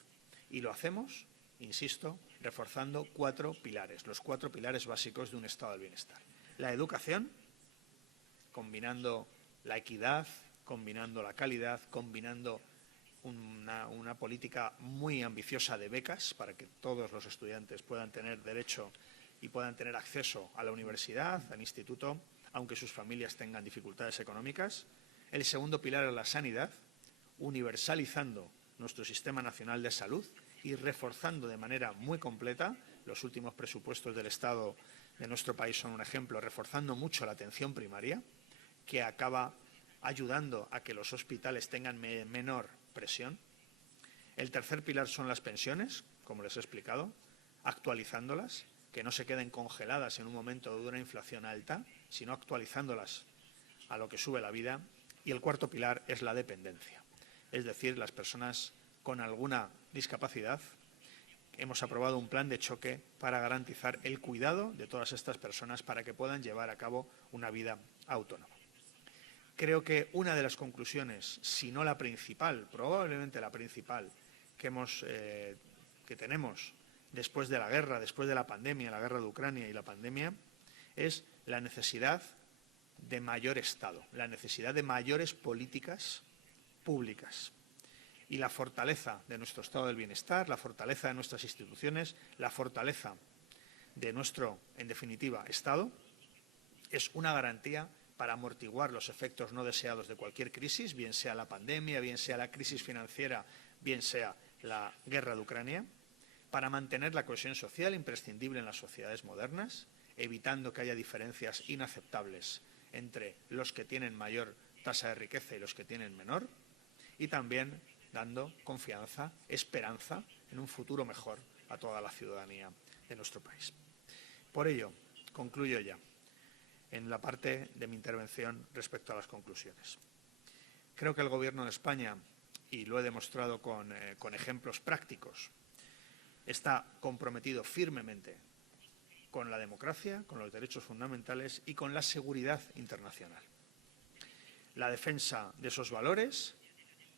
Y lo hacemos, insisto, reforzando 4 pilares, los 4 pilares básicos de un estado del bienestar. La educación, combinando la equidad, combinando la calidad, combinando una política muy ambiciosa de becas para que todos los estudiantes puedan tener derecho y puedan tener acceso a la universidad, al instituto, aunque sus familias tengan dificultades económicas. El segundo pilar es la sanidad, universalizando nuestro sistema nacional de salud y reforzando de manera muy completa. Los últimos presupuestos del Estado de nuestro país son un ejemplo, reforzando mucho la atención primaria, que acaba ayudando a que los hospitales tengan menor presión. El tercer pilar son las pensiones, como les he explicado, actualizándolas, que no se queden congeladas en un momento de una inflación alta, sino actualizándolas a lo que sube la vida. Y el cuarto pilar es la dependencia, es decir, las personas con alguna discapacidad. Hemos aprobado un plan de choque para garantizar el cuidado de todas estas personas para que puedan llevar a cabo una vida autónoma. Creo que una de las conclusiones, si no la principal, probablemente la principal que tenemos después de la guerra, después de la pandemia, la guerra de Ucrania y la pandemia, es la necesidad de mayor Estado, la necesidad de mayores políticas públicas y la fortaleza de nuestro estado del bienestar, la fortaleza de nuestras instituciones, la fortaleza de nuestro, en definitiva, Estado, es una garantía para amortiguar los efectos no deseados de cualquier crisis, bien sea la pandemia, bien sea la crisis financiera, bien sea la guerra de Ucrania, para mantener la cohesión social imprescindible en las sociedades modernas, evitando que haya diferencias inaceptables entre los que tienen mayor tasa de riqueza y los que tienen menor, y también dando confianza, esperanza en un futuro mejor a toda la ciudadanía de nuestro país. Por ello, concluyo ya en la parte de mi intervención respecto a las conclusiones. Creo que el Gobierno de España, y lo he demostrado con ejemplos prácticos, está comprometido firmemente con la democracia, con los derechos fundamentales y con la seguridad internacional. La defensa de esos valores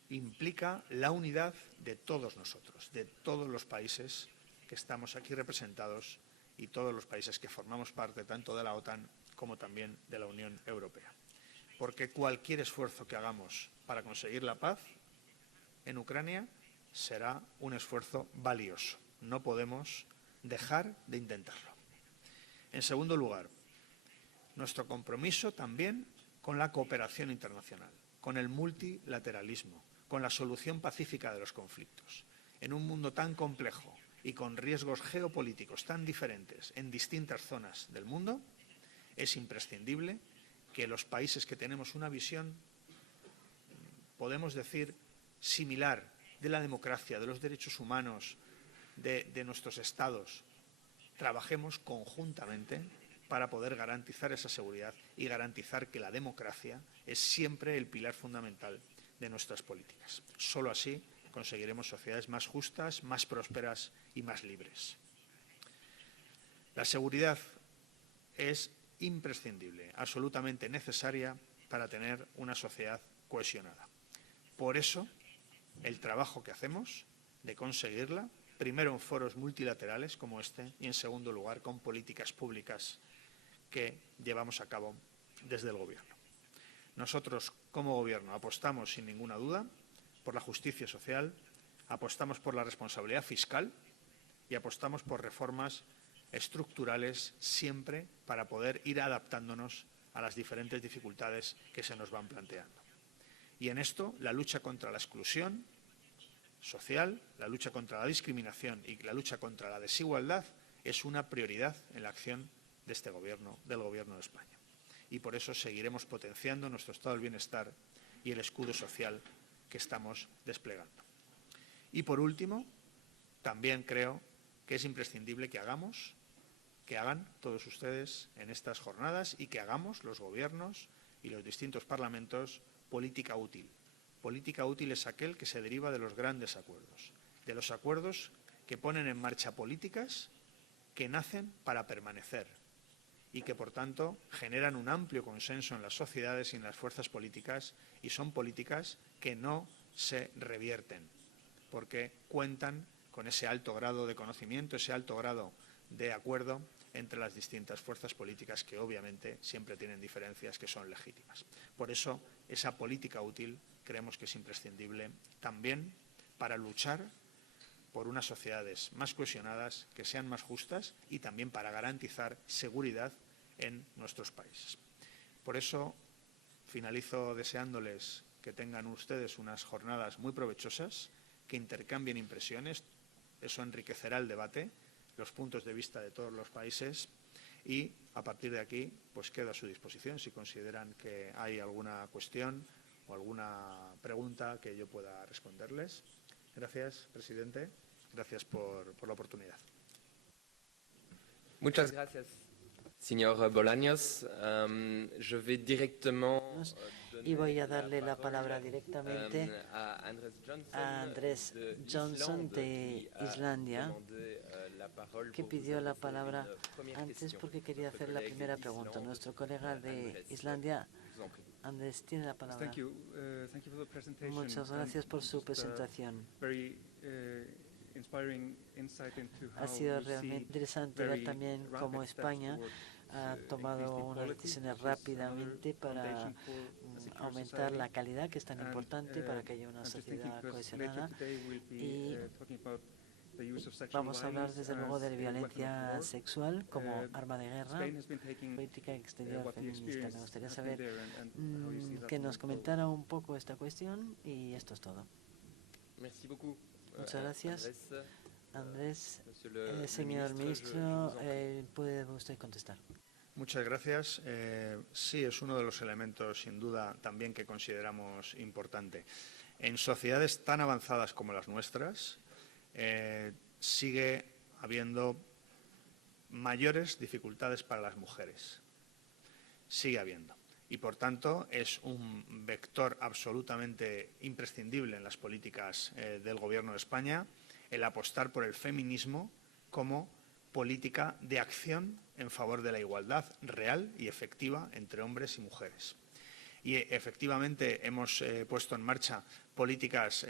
implica la unidad de todos nosotros, de todos los países que estamos aquí representados y todos los países que formamos parte tanto de la OTAN como también de la Unión Europea. Porque cualquier esfuerzo que hagamos para conseguir la paz en Ucrania será un esfuerzo valioso. No podemos dejar de intentarlo. En segundo lugar, nuestro compromiso también con la cooperación internacional, con el multilateralismo, con la solución pacífica de los conflictos. En un mundo tan complejo y con riesgos geopolíticos tan diferentes en distintas zonas del mundo, es imprescindible que los países que tenemos una visión, podemos decir, similar de la democracia, de los derechos humanos, de nuestros estados, trabajemos conjuntamente para poder garantizar esa seguridad y garantizar que la democracia es siempre el pilar fundamental de nuestras políticas. Solo así conseguiremos sociedades más justas, más prósperas y más libres. La seguridad es imprescindible, absolutamente necesaria para tener una sociedad cohesionada. Por eso, el trabajo que hacemos de conseguirla, primero en foros multilaterales como este y, en segundo lugar, con políticas públicas que llevamos a cabo desde el Gobierno. Nosotros, como Gobierno, apostamos sin ninguna duda por la justicia social, apostamos por la responsabilidad fiscal y apostamos por reformas estructurales siempre para poder ir adaptándonos a las diferentes dificultades que se nos van planteando. Y en esto, la lucha contra la exclusión social, la lucha contra la discriminación y la lucha contra la desigualdad es una prioridad en la acción de este Gobierno, del Gobierno de España. Y por eso seguiremos potenciando nuestro estado del bienestar y el escudo social que estamos desplegando. Y por último, también creo que es imprescindible que hagan todos ustedes en estas jornadas y que hagamos los gobiernos y los distintos parlamentos política útil. Política útil es aquel que se deriva de los grandes acuerdos, de los acuerdos que ponen en marcha políticas que nacen para permanecer y que, por tanto, generan un amplio consenso en las sociedades y en las fuerzas políticas, y son políticas que no se revierten, porque cuentan con ese alto grado de conocimiento, ese alto grado de acuerdo entre las distintas fuerzas políticas que, obviamente, siempre tienen diferencias que son legítimas. Por eso, esa política útil creemos que es imprescindible también para luchar por unas sociedades más cohesionadas, que sean más justas y también para garantizar seguridad en nuestros países. Por eso, finalizo deseándoles que tengan ustedes unas jornadas muy provechosas, que intercambien impresiones. Eso enriquecerá el debate, los puntos de vista de todos los países, y a partir de aquí pues quedo a su disposición si consideran que hay alguna cuestión o alguna pregunta que yo pueda responderles. Gracias, presidente. Gracias por la oportunidad. Muchas gracias, señor Bolaños. Je vais directement y voy a darle la palabra directamente a Andrés Johnson de Islandia, que pidió la palabra antes porque quería hacer la primera pregunta. Nuestro colega de Islandia, Andrés, tiene la palabra. Muchas gracias por su presentación. Ha sido realmente interesante ver también cómo España ha tomado unas decisiones rápidamente para aumentar la calidad, que es tan importante para que haya una sociedad cohesionada. Y vamos a hablar desde luego de la violencia sexual como arma de guerra, política exterior feminista. Me gustaría saber que nos comentara un poco esta cuestión y esto es todo. Muchas gracias. Andrés, señor ministro, ¿puede usted contestar? Muchas gracias. Sí, es uno de los elementos, sin duda, también que consideramos importante. En sociedades tan avanzadas como las nuestras, sigue habiendo mayores dificultades para las mujeres. Sigue habiendo. Y, por tanto, es un vector absolutamente imprescindible en las políticas del Gobierno de España el apostar por el feminismo como política de acción en favor de la igualdad real y efectiva entre hombres y mujeres. Y efectivamente hemos puesto en marcha políticas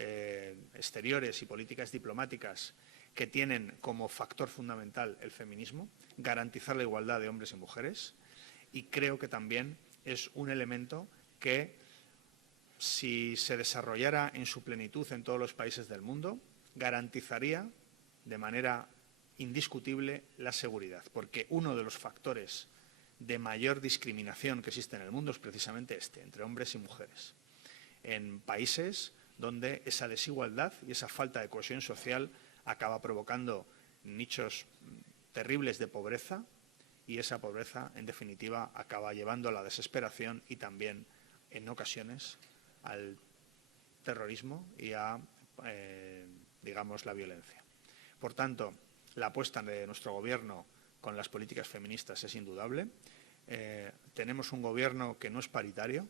exteriores y políticas diplomáticas que tienen como factor fundamental el feminismo, garantizar la igualdad de hombres y mujeres, y creo que también es un elemento que, si se desarrollara en su plenitud en todos los países del mundo, garantizaría de manera indiscutible la seguridad, porque uno de los factores de mayor discriminación que existe en el mundo es precisamente entre hombres y mujeres, en países donde esa desigualdad y esa falta de cohesión social acaba provocando nichos terribles de pobreza, y esa pobreza, en definitiva, acaba llevando a la desesperación y también, en ocasiones, al terrorismo y a, digamos, la violencia. Por tanto, la apuesta de nuestro Gobierno con las políticas feministas es indudable. Tenemos un Gobierno que no es paritario,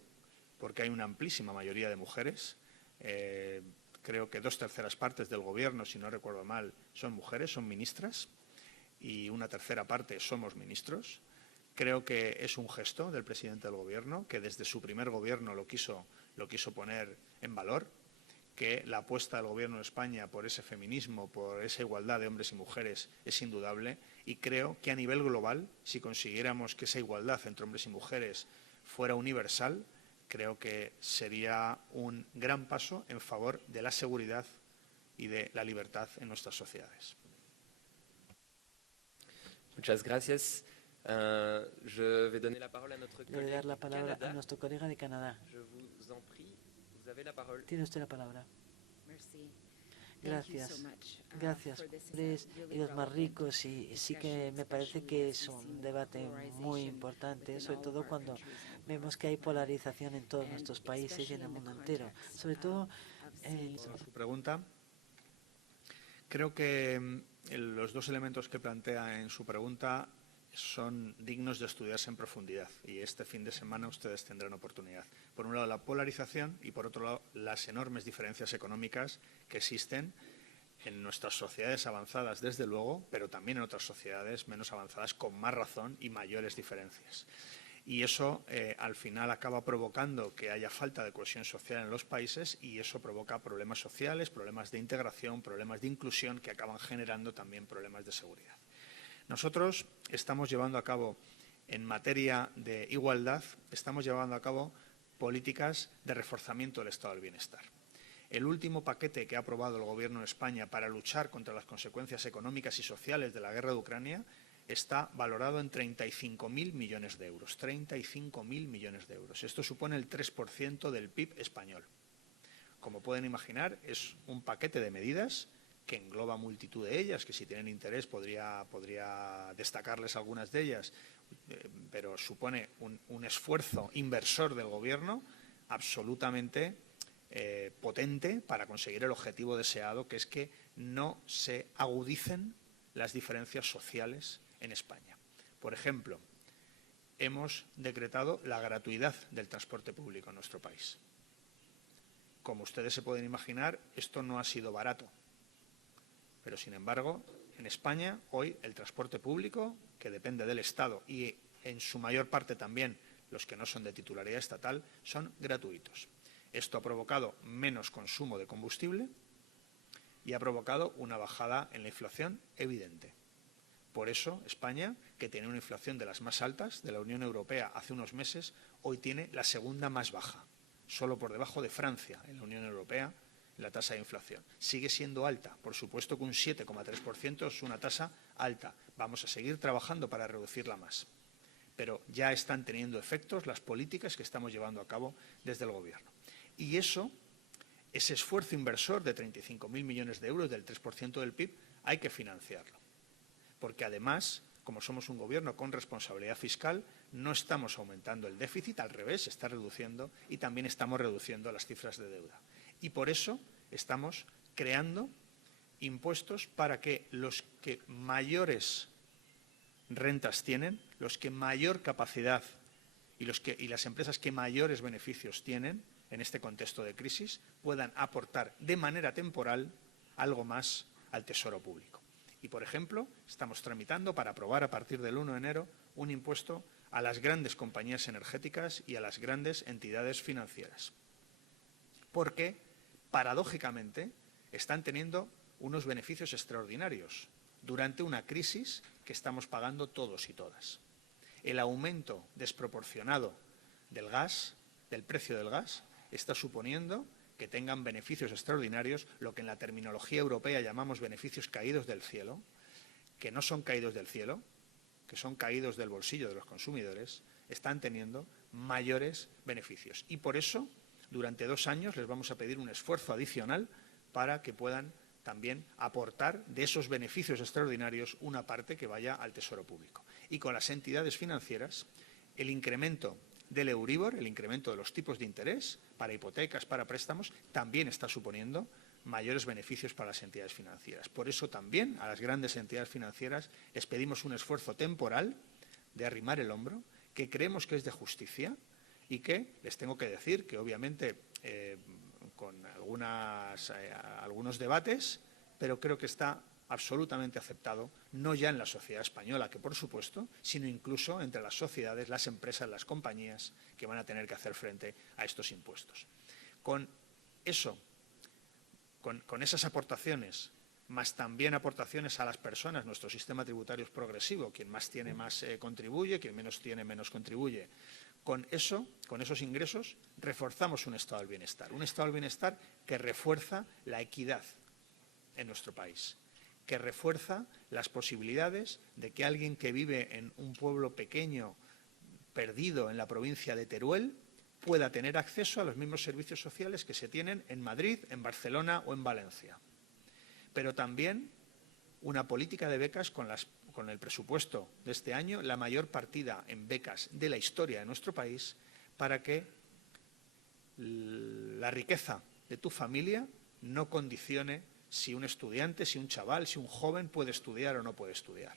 porque hay una amplísima mayoría de mujeres. Creo que 2/3 partes del Gobierno, si no recuerdo mal, son mujeres, son ministras, y una tercera parte somos ministros. Creo que es un gesto del presidente del Gobierno, que desde su primer Gobierno lo quiso poner en valor, que la apuesta del Gobierno de España por ese feminismo, por esa igualdad de hombres y mujeres es indudable, y creo que a nivel global, si consiguiéramos que esa igualdad entre hombres y mujeres fuera universal, creo que sería un gran paso en favor de la seguridad y de la libertad en nuestras sociedades. Muchas gracias. Je vais donner la parole a notre Le voy a dar la palabra a nuestro colega de Canadá. Je vous en prie, vous avez la parole. Tiene usted la palabra. Gracias. Gracias y los más ricos, y sí que me parece que es un debate muy importante, sobre todo cuando vemos que hay polarización en todos nuestros países y en el mundo entero. Sobre todo su pregunta. Creo que los dos elementos que plantea en su pregunta son dignos de estudiarse en profundidad, y este fin de semana ustedes tendrán oportunidad. Por un lado, la polarización, y por otro lado, las enormes diferencias económicas que existen en nuestras sociedades avanzadas, desde luego, pero también en otras sociedades menos avanzadas con más razón y mayores diferencias. Y eso al final acaba provocando que haya falta de cohesión social en los países, y eso provoca problemas sociales, problemas de integración, problemas de inclusión, que acaban generando también problemas de seguridad. Nosotros estamos llevando a cabo, en materia de igualdad, estamos llevando a cabo políticas de reforzamiento del estado del bienestar. El último paquete que ha aprobado el Gobierno de España para luchar contra las consecuencias económicas y sociales de la guerra de Ucrania está valorado en 35.000 millones de euros. 35.000 millones de euros. Esto supone el 3% del PIB español. Como pueden imaginar, es un paquete de medidas que engloba multitud de ellas, que si tienen interés podría destacarles algunas de ellas, pero supone un esfuerzo inversor del Gobierno absolutamente potente para conseguir el objetivo deseado, que es que no se agudicen las diferencias sociales en España. Por ejemplo, hemos decretado la gratuidad del transporte público en nuestro país. Como ustedes se pueden imaginar, esto no ha sido barato. Pero, sin embargo, en España, hoy, el transporte público, que depende del Estado y, en su mayor parte también, los que no son de titularidad estatal, son gratuitos. Esto ha provocado menos consumo de combustible y ha provocado una bajada en la inflación evidente. Por eso, España, que tenía una inflación de las más altas de la Unión Europea hace unos meses, hoy tiene la segunda más baja, solo por debajo de Francia en la Unión Europea, la tasa de inflación. Sigue siendo alta, por supuesto que un 7,3% es una tasa alta. Vamos a seguir trabajando para reducirla más. Pero ya están teniendo efectos las políticas que estamos llevando a cabo desde el Gobierno. Y eso, ese esfuerzo inversor de 35.000 millones de euros, del 3% del PIB, hay que financiarlo. Porque además, como somos un Gobierno con responsabilidad fiscal, no estamos aumentando el déficit, al revés, se está reduciendo y también estamos reduciendo las cifras de deuda. Y por eso estamos creando impuestos para que los que mayores rentas tienen, los que mayor capacidad y las empresas que mayores beneficios tienen en este contexto de crisis puedan aportar de manera temporal algo más al Tesoro Público. Y, por ejemplo, estamos tramitando para aprobar a partir del 1 de enero un impuesto a las grandes compañías energéticas y a las grandes entidades financieras. Porque, paradójicamente, están teniendo unos beneficios extraordinarios durante una crisis que estamos pagando todos y todas. El aumento desproporcionado del gas, del precio del gas, está suponiendo que tengan beneficios extraordinarios, lo que en la terminología europea llamamos beneficios caídos del cielo, que no son caídos del cielo, que son caídos del bolsillo de los consumidores, están teniendo mayores beneficios. Y por eso, durante 2 años, les vamos a pedir un esfuerzo adicional para que puedan también aportar de esos beneficios extraordinarios una parte que vaya al Tesoro Público. Y con las entidades financieras, el incremento del Euribor, el incremento de los tipos de interés para hipotecas, para préstamos, también está suponiendo mayores beneficios para las entidades financieras. Por eso también a las grandes entidades financieras les pedimos un esfuerzo temporal de arrimar el hombro, que creemos que es de justicia y que les tengo que decir que obviamente con algunos debates, pero creo que está absolutamente aceptado, no ya en la sociedad española, que por supuesto, sino incluso entre las sociedades, las empresas, las compañías que van a tener que hacer frente a estos impuestos. Con eso, con esas aportaciones, más también aportaciones a las personas, nuestro sistema tributario es progresivo, quien más tiene más contribuye, quien menos tiene menos contribuye. Con eso, con esos ingresos, reforzamos un estado del bienestar que refuerza la equidad en nuestro país, que refuerza las posibilidades de que alguien que vive en un pueblo pequeño, perdido en la provincia de Teruel, pueda tener acceso a los mismos servicios sociales que se tienen en Madrid, en Barcelona o en Valencia. Pero también una política de becas con el presupuesto de este año, la mayor partida en becas de la historia de nuestro país, para que la riqueza de tu familia no condicione si un estudiante, si un chaval, si un joven puede estudiar o no puede estudiar.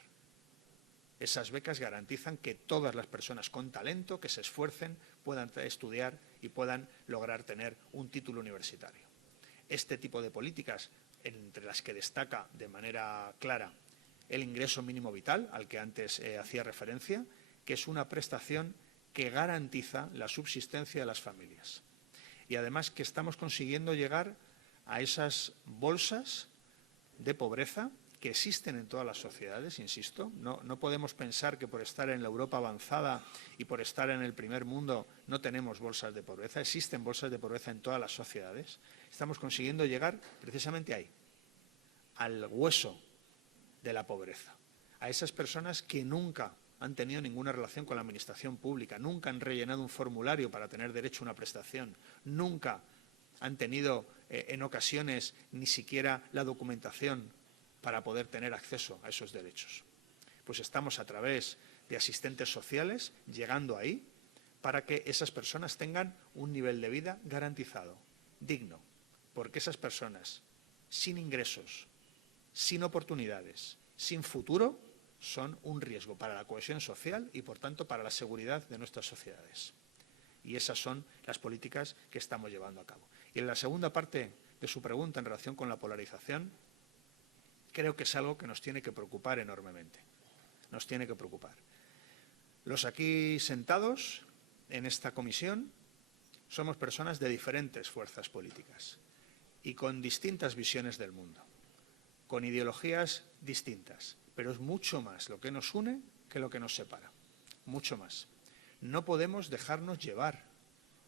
Esas becas garantizan que todas las personas con talento, que se esfuercen, puedan estudiar y puedan lograr tener un título universitario. Este tipo de políticas, entre las que destaca de manera clara el ingreso mínimo vital, al que antes hacía referencia, que es una prestación que garantiza la subsistencia de las familias. Y además que estamos consiguiendo llegar a esas bolsas de pobreza que existen en todas las sociedades, insisto. No podemos pensar que por estar en la Europa avanzada y por estar en el primer mundo no tenemos bolsas de pobreza. Existen bolsas de pobreza en todas las sociedades. Estamos consiguiendo llegar precisamente ahí, al hueso de la pobreza, a esas personas que nunca han tenido ninguna relación con la administración pública, nunca han rellenado un formulario para tener derecho a una prestación, nunca han tenido en ocasiones ni siquiera la documentación para poder tener acceso a esos derechos. Pues estamos a través de asistentes sociales llegando ahí para que esas personas tengan un nivel de vida garantizado, digno, porque esas personas sin ingresos, sin oportunidades, sin futuro, son un riesgo para la cohesión social y, por tanto, para la seguridad de nuestras sociedades. Y esas son las políticas que estamos llevando a cabo. Y en la segunda parte de su pregunta, en relación con la polarización, creo que es algo que nos tiene que preocupar enormemente. Nos tiene que preocupar. Los aquí sentados en esta comisión somos personas de diferentes fuerzas políticas y con distintas visiones del mundo, con ideologías distintas, pero es mucho más lo que nos une que lo que nos separa, mucho más. No podemos dejarnos llevar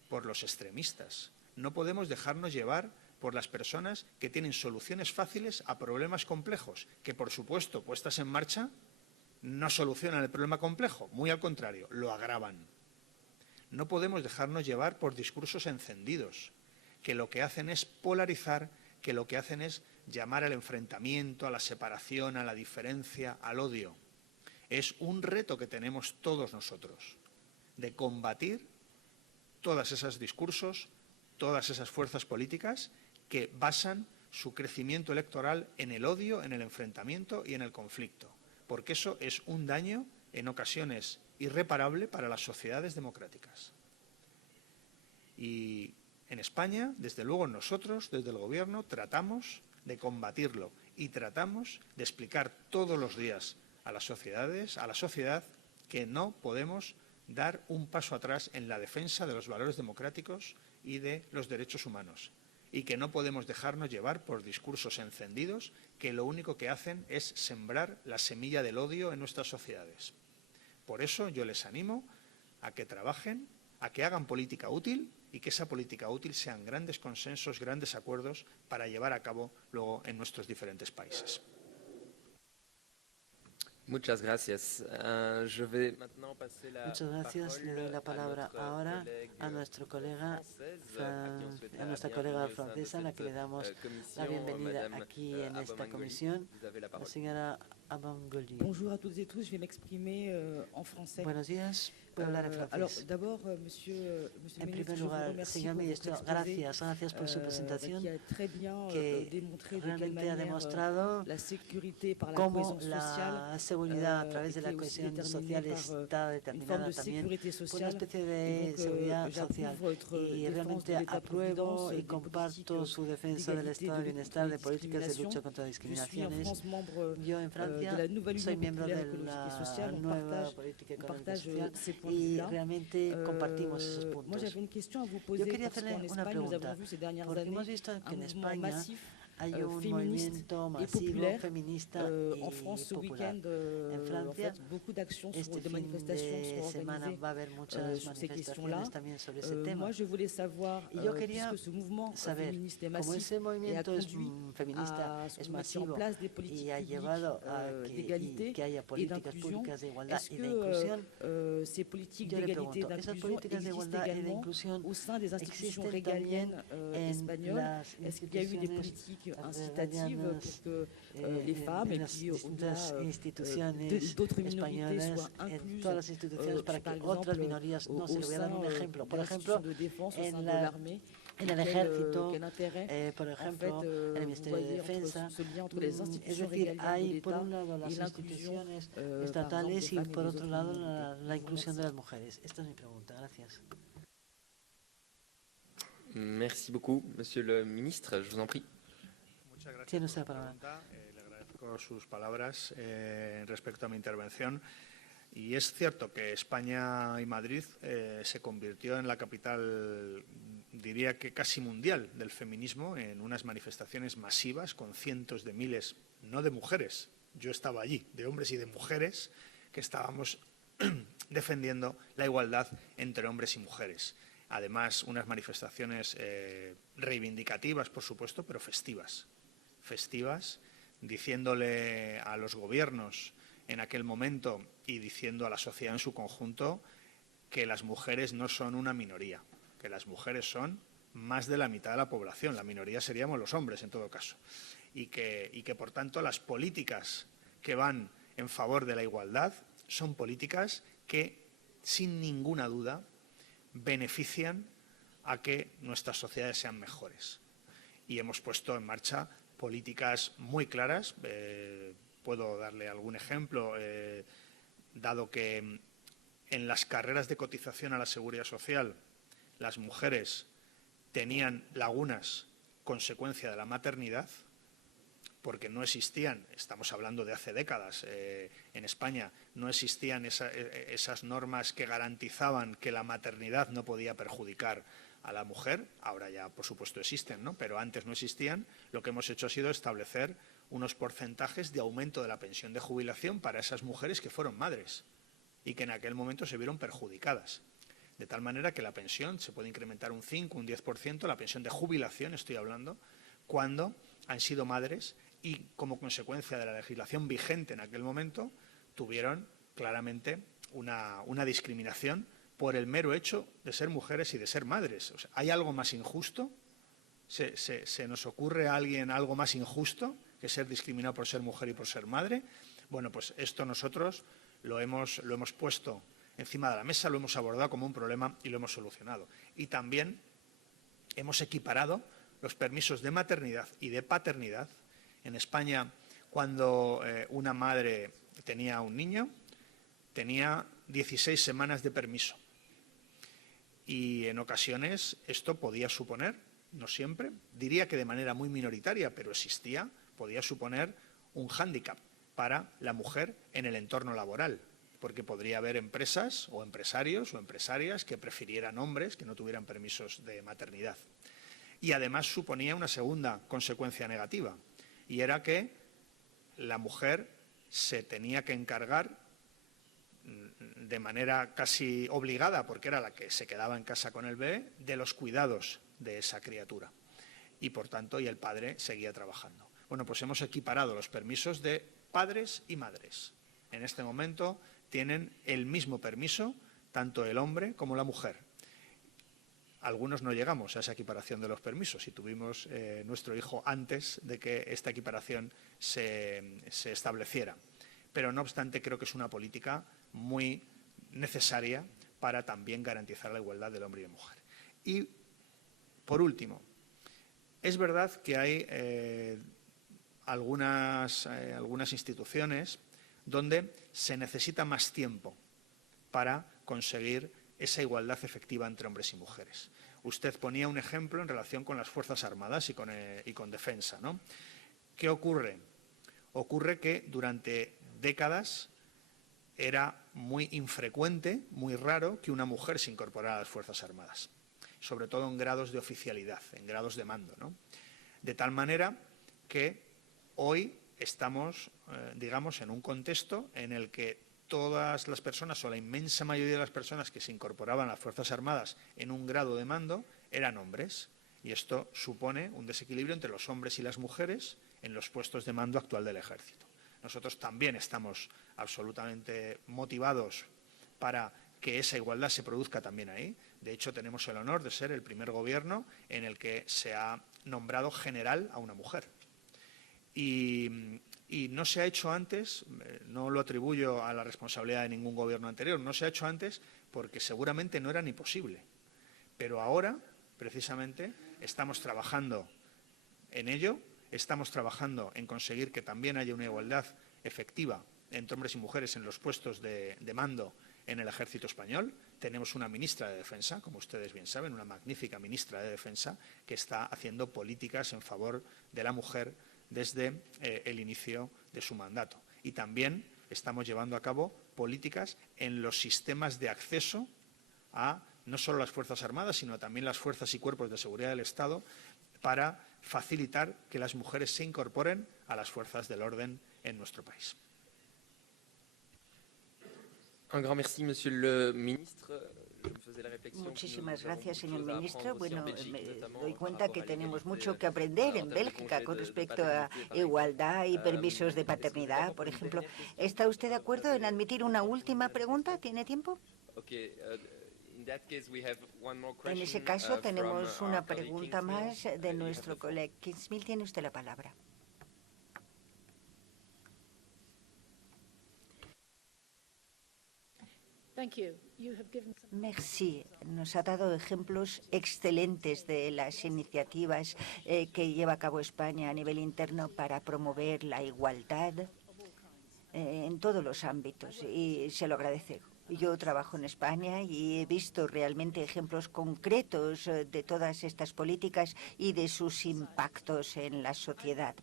por los extremistas, no podemos dejarnos llevar por las personas que tienen soluciones fáciles a problemas complejos, que, por supuesto, puestas en marcha, no solucionan el problema complejo, muy al contrario, lo agravan. No podemos dejarnos llevar por discursos encendidos, que lo que hacen es polarizar, que lo que hacen es llamar al enfrentamiento, a la separación, a la diferencia, al odio. Es un reto que tenemos todos nosotros, de combatir todos esos discursos, todas esas fuerzas políticas que basan su crecimiento electoral en el odio, en el enfrentamiento y en el conflicto, porque eso es un daño, en ocasiones, irreparable para las sociedades democráticas. Y en España, desde luego nosotros, desde el Gobierno, tratamos de combatirlo y tratamos de explicar todos los días a las sociedades, a la sociedad, que no podemos dar un paso atrás en la defensa de los valores democráticos y de los derechos humanos, y que no podemos dejarnos llevar por discursos encendidos que lo único que hacen es sembrar la semilla del odio en nuestras sociedades. Por eso yo les animo a que trabajen, a que hagan política útil y que esa política útil sean grandes consensos, grandes acuerdos para llevar a cabo luego en nuestros diferentes países. Muchas gracias. Muchas gracias. Le doy la palabra ahora a nuestra colega francesa, a la que le damos la bienvenida aquí en esta comisión, la señora Abangoli. Bonjour à toutes et tous, je vais m'exprimer en français. Buenos días. Alors d'abord, monsieur en primer lugar, señor ministro, gracias por su presentación, que realmente ha demostrado cómo la seguridad a través de la cohesión social está determinada también por una especie de seguridad social. Y realmente apruebo y comparto su defensa del estado de bienestar, de políticas de lucha contra discriminaciones. Yo en Francia soy miembro de la nueva política económica social y realmente compartimos esos puntos. Yo quería hacerle una pregunta, porque hemos visto que en España hay un movimiento masivo feminista y popular. En Francia, este fin de semana va a haber muchas manifestaciones también sobre ese tema. Y yo quería saber, como ese movimiento feminista es masivo y ha llevado a que haya políticas públicas de igualdad y de inclusión, yo le pregunto, ¿esas políticas de igualdad y de inclusión existen también en las instituciones incitativas pour que les femmes y las instituciones españolas, en todas las instituciones, para que otras minorías no se le voy a dar un ejemplo. Por ejemplo, en el ejército, por ejemplo, en el Ministerio de Defensa. Es decir, hay por un lado las instituciones estatales y por otro lado la inclusión de las mujeres. Esta es mi pregunta. Gracias. Merci beaucoup, Monsieur le Ministre. Je vous en prie. Muchas gracias por la pregunta. Le agradezco sus palabras respecto a mi intervención. Y es cierto que España y Madrid se convirtió en la capital, diría que casi mundial, del feminismo, en unas manifestaciones masivas con cientos de miles, no de mujeres, yo estaba allí, de hombres y de mujeres, que estábamos defendiendo la igualdad entre hombres y mujeres. Además, unas manifestaciones reivindicativas, por supuesto, pero festivas, diciéndole a los gobiernos en aquel momento y diciendo a la sociedad en su conjunto que las mujeres no son una minoría, que las mujeres son más de la mitad de la población, la minoría seríamos los hombres en todo caso, y que por tanto las políticas que van en favor de la igualdad son políticas que sin ninguna duda benefician a que nuestras sociedades sean mejores. Y hemos puesto en marcha políticas muy claras, puedo darle algún ejemplo, dado que en las carreras de cotización a la Seguridad Social las mujeres tenían lagunas consecuencia de la maternidad, porque no existían, estamos hablando de hace décadas, en España no existían esas normas que garantizaban que la maternidad no podía perjudicar a la mujer. Ahora ya, por supuesto, existen, ¿no? Pero antes no existían. Lo que hemos hecho ha sido establecer unos porcentajes de aumento de la pensión de jubilación para esas mujeres que fueron madres y que en aquel momento se vieron perjudicadas. De tal manera que la pensión se puede incrementar un 5, un 10%, la pensión de jubilación, estoy hablando, cuando han sido madres y, como consecuencia de la legislación vigente en aquel momento, tuvieron claramente una discriminación por el mero hecho de ser mujeres y de ser madres. O sea, ¿hay algo más injusto? ¿Se nos ocurre a alguien algo más injusto que ser discriminado por ser mujer y por ser madre? Bueno, pues esto nosotros lo hemos puesto encima de la mesa, lo hemos abordado como un problema y lo hemos solucionado. Y también hemos equiparado los permisos de maternidad y de paternidad. En España, cuando una madre tenía un niño, tenía 16 semanas de permiso. Y en ocasiones esto podía suponer, no siempre, diría que de manera muy minoritaria, pero existía, podía suponer un hándicap para la mujer en el entorno laboral, porque podría haber empresas o empresarios o empresarias que prefirieran hombres que no tuvieran permisos de maternidad. Y además suponía una segunda consecuencia negativa, y era que la mujer se tenía que encargar de manera casi obligada, porque era la que se quedaba en casa con el bebé, de los cuidados de esa criatura. Y, por tanto, y el padre seguía trabajando. Bueno, pues hemos equiparado los permisos de padres y madres. En este momento tienen el mismo permiso, tanto el hombre como la mujer. Algunos no llegamos a esa equiparación de los permisos y tuvimos nuestro hijo antes de que esta equiparación se estableciera. Pero, no obstante, creo que es una política muy necesaria para también garantizar la igualdad del hombre y de mujer. Y, por último, es verdad que hay algunas instituciones donde se necesita más tiempo para conseguir esa igualdad efectiva entre hombres y mujeres. Usted ponía un ejemplo en relación con las Fuerzas Armadas y con defensa, ¿no? ¿Qué ocurre? Ocurre que durante décadas era muy infrecuente, muy raro, que una mujer se incorporara a las Fuerzas Armadas, sobre todo en grados de oficialidad, en grados de mando, ¿no? De tal manera que hoy estamos, digamos, en un contexto en el que todas las personas o la inmensa mayoría de las personas que se incorporaban a las Fuerzas Armadas en un grado de mando eran hombres. Y esto supone un desequilibrio entre los hombres y las mujeres en los puestos de mando actual del Ejército. Nosotros también estamos absolutamente motivados para que esa igualdad se produzca también ahí. De hecho, tenemos el honor de ser el primer gobierno en el que se ha nombrado general a una mujer. Y no se ha hecho antes, no lo atribuyo a la responsabilidad de ningún gobierno anterior, no se ha hecho antes porque seguramente no era ni posible. Pero ahora, precisamente, estamos trabajando en ello, estamos trabajando en conseguir que también haya una igualdad efectiva entre hombres y mujeres en los puestos de mando en el Ejército Español. Tenemos una ministra de Defensa, como ustedes bien saben, una magnífica ministra de Defensa, que está haciendo políticas en favor de la mujer desde el inicio de su mandato. Y también estamos llevando a cabo políticas en los sistemas de acceso a no solo las Fuerzas Armadas, sino también las fuerzas y cuerpos de seguridad del Estado, para facilitar que las mujeres se incorporen a las fuerzas del orden en nuestro país. Un grand merci, monsieur le ministre. Muchísimas gracias, señor ministro. Bueno, me doy cuenta que tenemos mucho que aprender en Bélgica con respecto a igualdad y permisos de paternidad, por ejemplo. ¿Está usted de acuerdo en admitir una última pregunta? ¿Tiene tiempo? En ese caso, tenemos una pregunta más de nuestro colega Kingsmill. Tiene usted la palabra. Merci. Nos ha dado ejemplos excelentes de las iniciativas que lleva a cabo España a nivel interno para promover la igualdad en todos los ámbitos y se lo agradezco. Yo trabajo en España y he visto realmente ejemplos concretos de todas estas políticas y de sus impactos en la sociedad.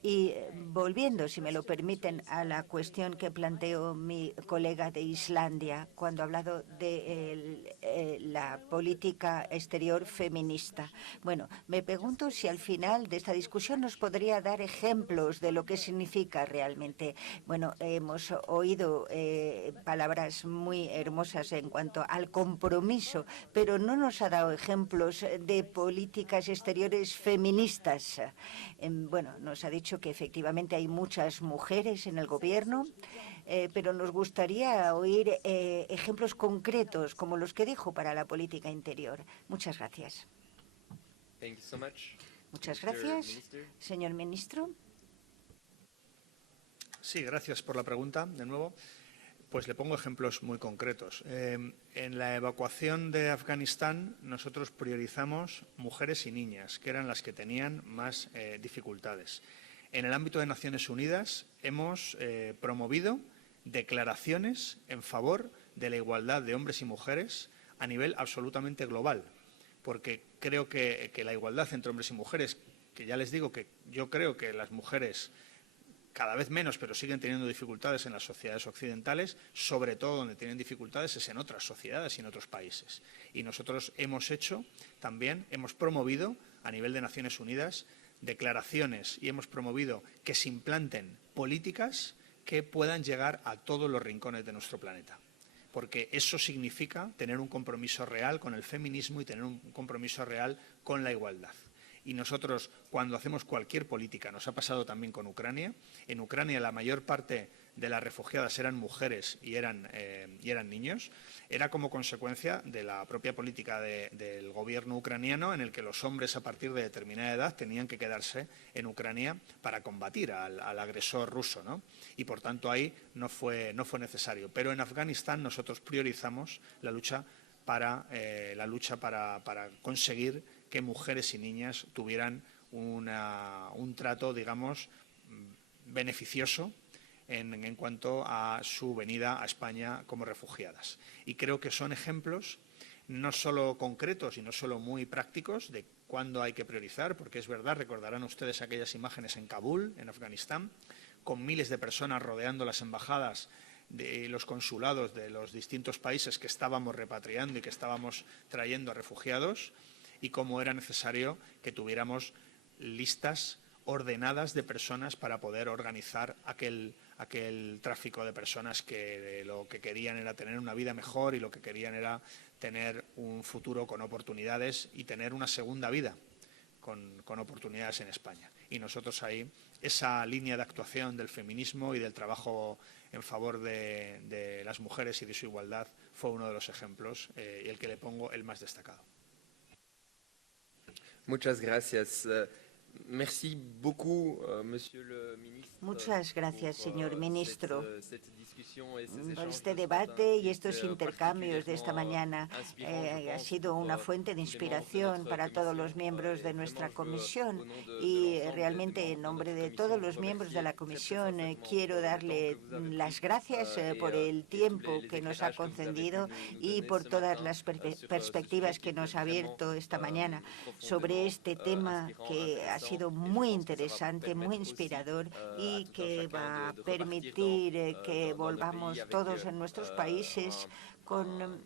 Y volviendo, si me lo permiten, a la cuestión que planteó mi colega de Islandia cuando ha hablado de la política exterior feminista. Bueno, me pregunto si al final de esta discusión nos podría dar ejemplos de lo que significa realmente. Bueno, hemos oído palabras muy hermosas en cuanto al compromiso, pero no nos ha dado ejemplos de políticas exteriores feministas. Bueno, nos ha dicho que efectivamente hay muchas mujeres en el gobierno, pero nos gustaría oír ejemplos concretos como los que dijo para la política interior. Muchas gracias. Muchas gracias, señor ministro. Sí, gracias por la pregunta, de nuevo. Pues le pongo ejemplos muy concretos. En la evacuación de Afganistán nosotros priorizamos mujeres y niñas, que eran las que tenían más dificultades. En el ámbito de Naciones Unidas hemos promovido declaraciones en favor de la igualdad de hombres y mujeres a nivel absolutamente global, porque creo que la igualdad entre hombres y mujeres, que ya les digo que yo creo que las mujeres cada vez menos, pero siguen teniendo dificultades en las sociedades occidentales, sobre todo donde tienen dificultades es en otras sociedades y en otros países. Y nosotros hemos promovido a nivel de Naciones Unidas declaraciones y hemos promovido que se implanten políticas que puedan llegar a todos los rincones de nuestro planeta. Porque eso significa tener un compromiso real con el feminismo y tener un compromiso real con la igualdad. Y nosotros, cuando hacemos cualquier política, nos ha pasado también con Ucrania. En Ucrania la mayor parte de las refugiadas eran mujeres y eran niños. Era como consecuencia de la propia política del gobierno ucraniano, en el que los hombres a partir de determinada edad tenían que quedarse en Ucrania para combatir al agresor ruso, ¿no? Y por tanto ahí no fue necesario. Pero en Afganistán nosotros priorizamos la lucha para conseguir que mujeres y niñas tuvieran un trato, digamos, beneficioso en cuanto a su venida a España como refugiadas. Y creo que son ejemplos no solo concretos y no solo muy prácticos de cuándo hay que priorizar, porque es verdad, recordarán ustedes aquellas imágenes en Kabul, en Afganistán, con miles de personas rodeando las embajadas de los consulados de los distintos países que estábamos repatriando y que estábamos trayendo a refugiados, y cómo era necesario que tuviéramos listas ordenadas de personas para poder organizar aquel tráfico de personas que lo que querían era tener una vida mejor y lo que querían era tener un futuro con oportunidades y tener una segunda vida con oportunidades en España. Y nosotros ahí, esa línea de actuación del feminismo y del trabajo en favor de las mujeres y de su igualdad fue uno de los ejemplos y el que le pongo el más destacado. Muchas gracias. Merci beaucoup, Monsieur le Ministre. Muchas gracias, señor ministro, por este debate y estos intercambios de esta mañana. Ha sido una fuente de inspiración para todos los miembros de nuestra comisión y realmente en nombre de todos los miembros de la comisión quiero darle las gracias por el tiempo que nos ha concedido y por todas las perspectivas que nos ha abierto esta mañana sobre este tema que ha sido muy interesante, muy inspirador y que va a permitir que volvamos todos en nuestros países con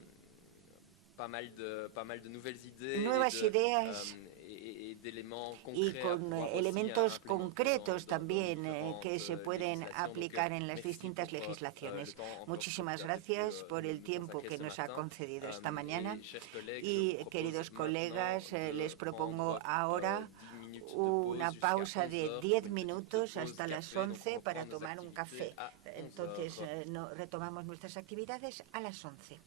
nuevas ideas y con elementos concretos también que se pueden aplicar en las distintas legislaciones. Muchísimas gracias por el tiempo que nos ha concedido esta mañana y, queridos colegas, les propongo ahora una pausa de 10 minutos hasta las 11 para tomar un café. Entonces, retomamos nuestras actividades a las 11.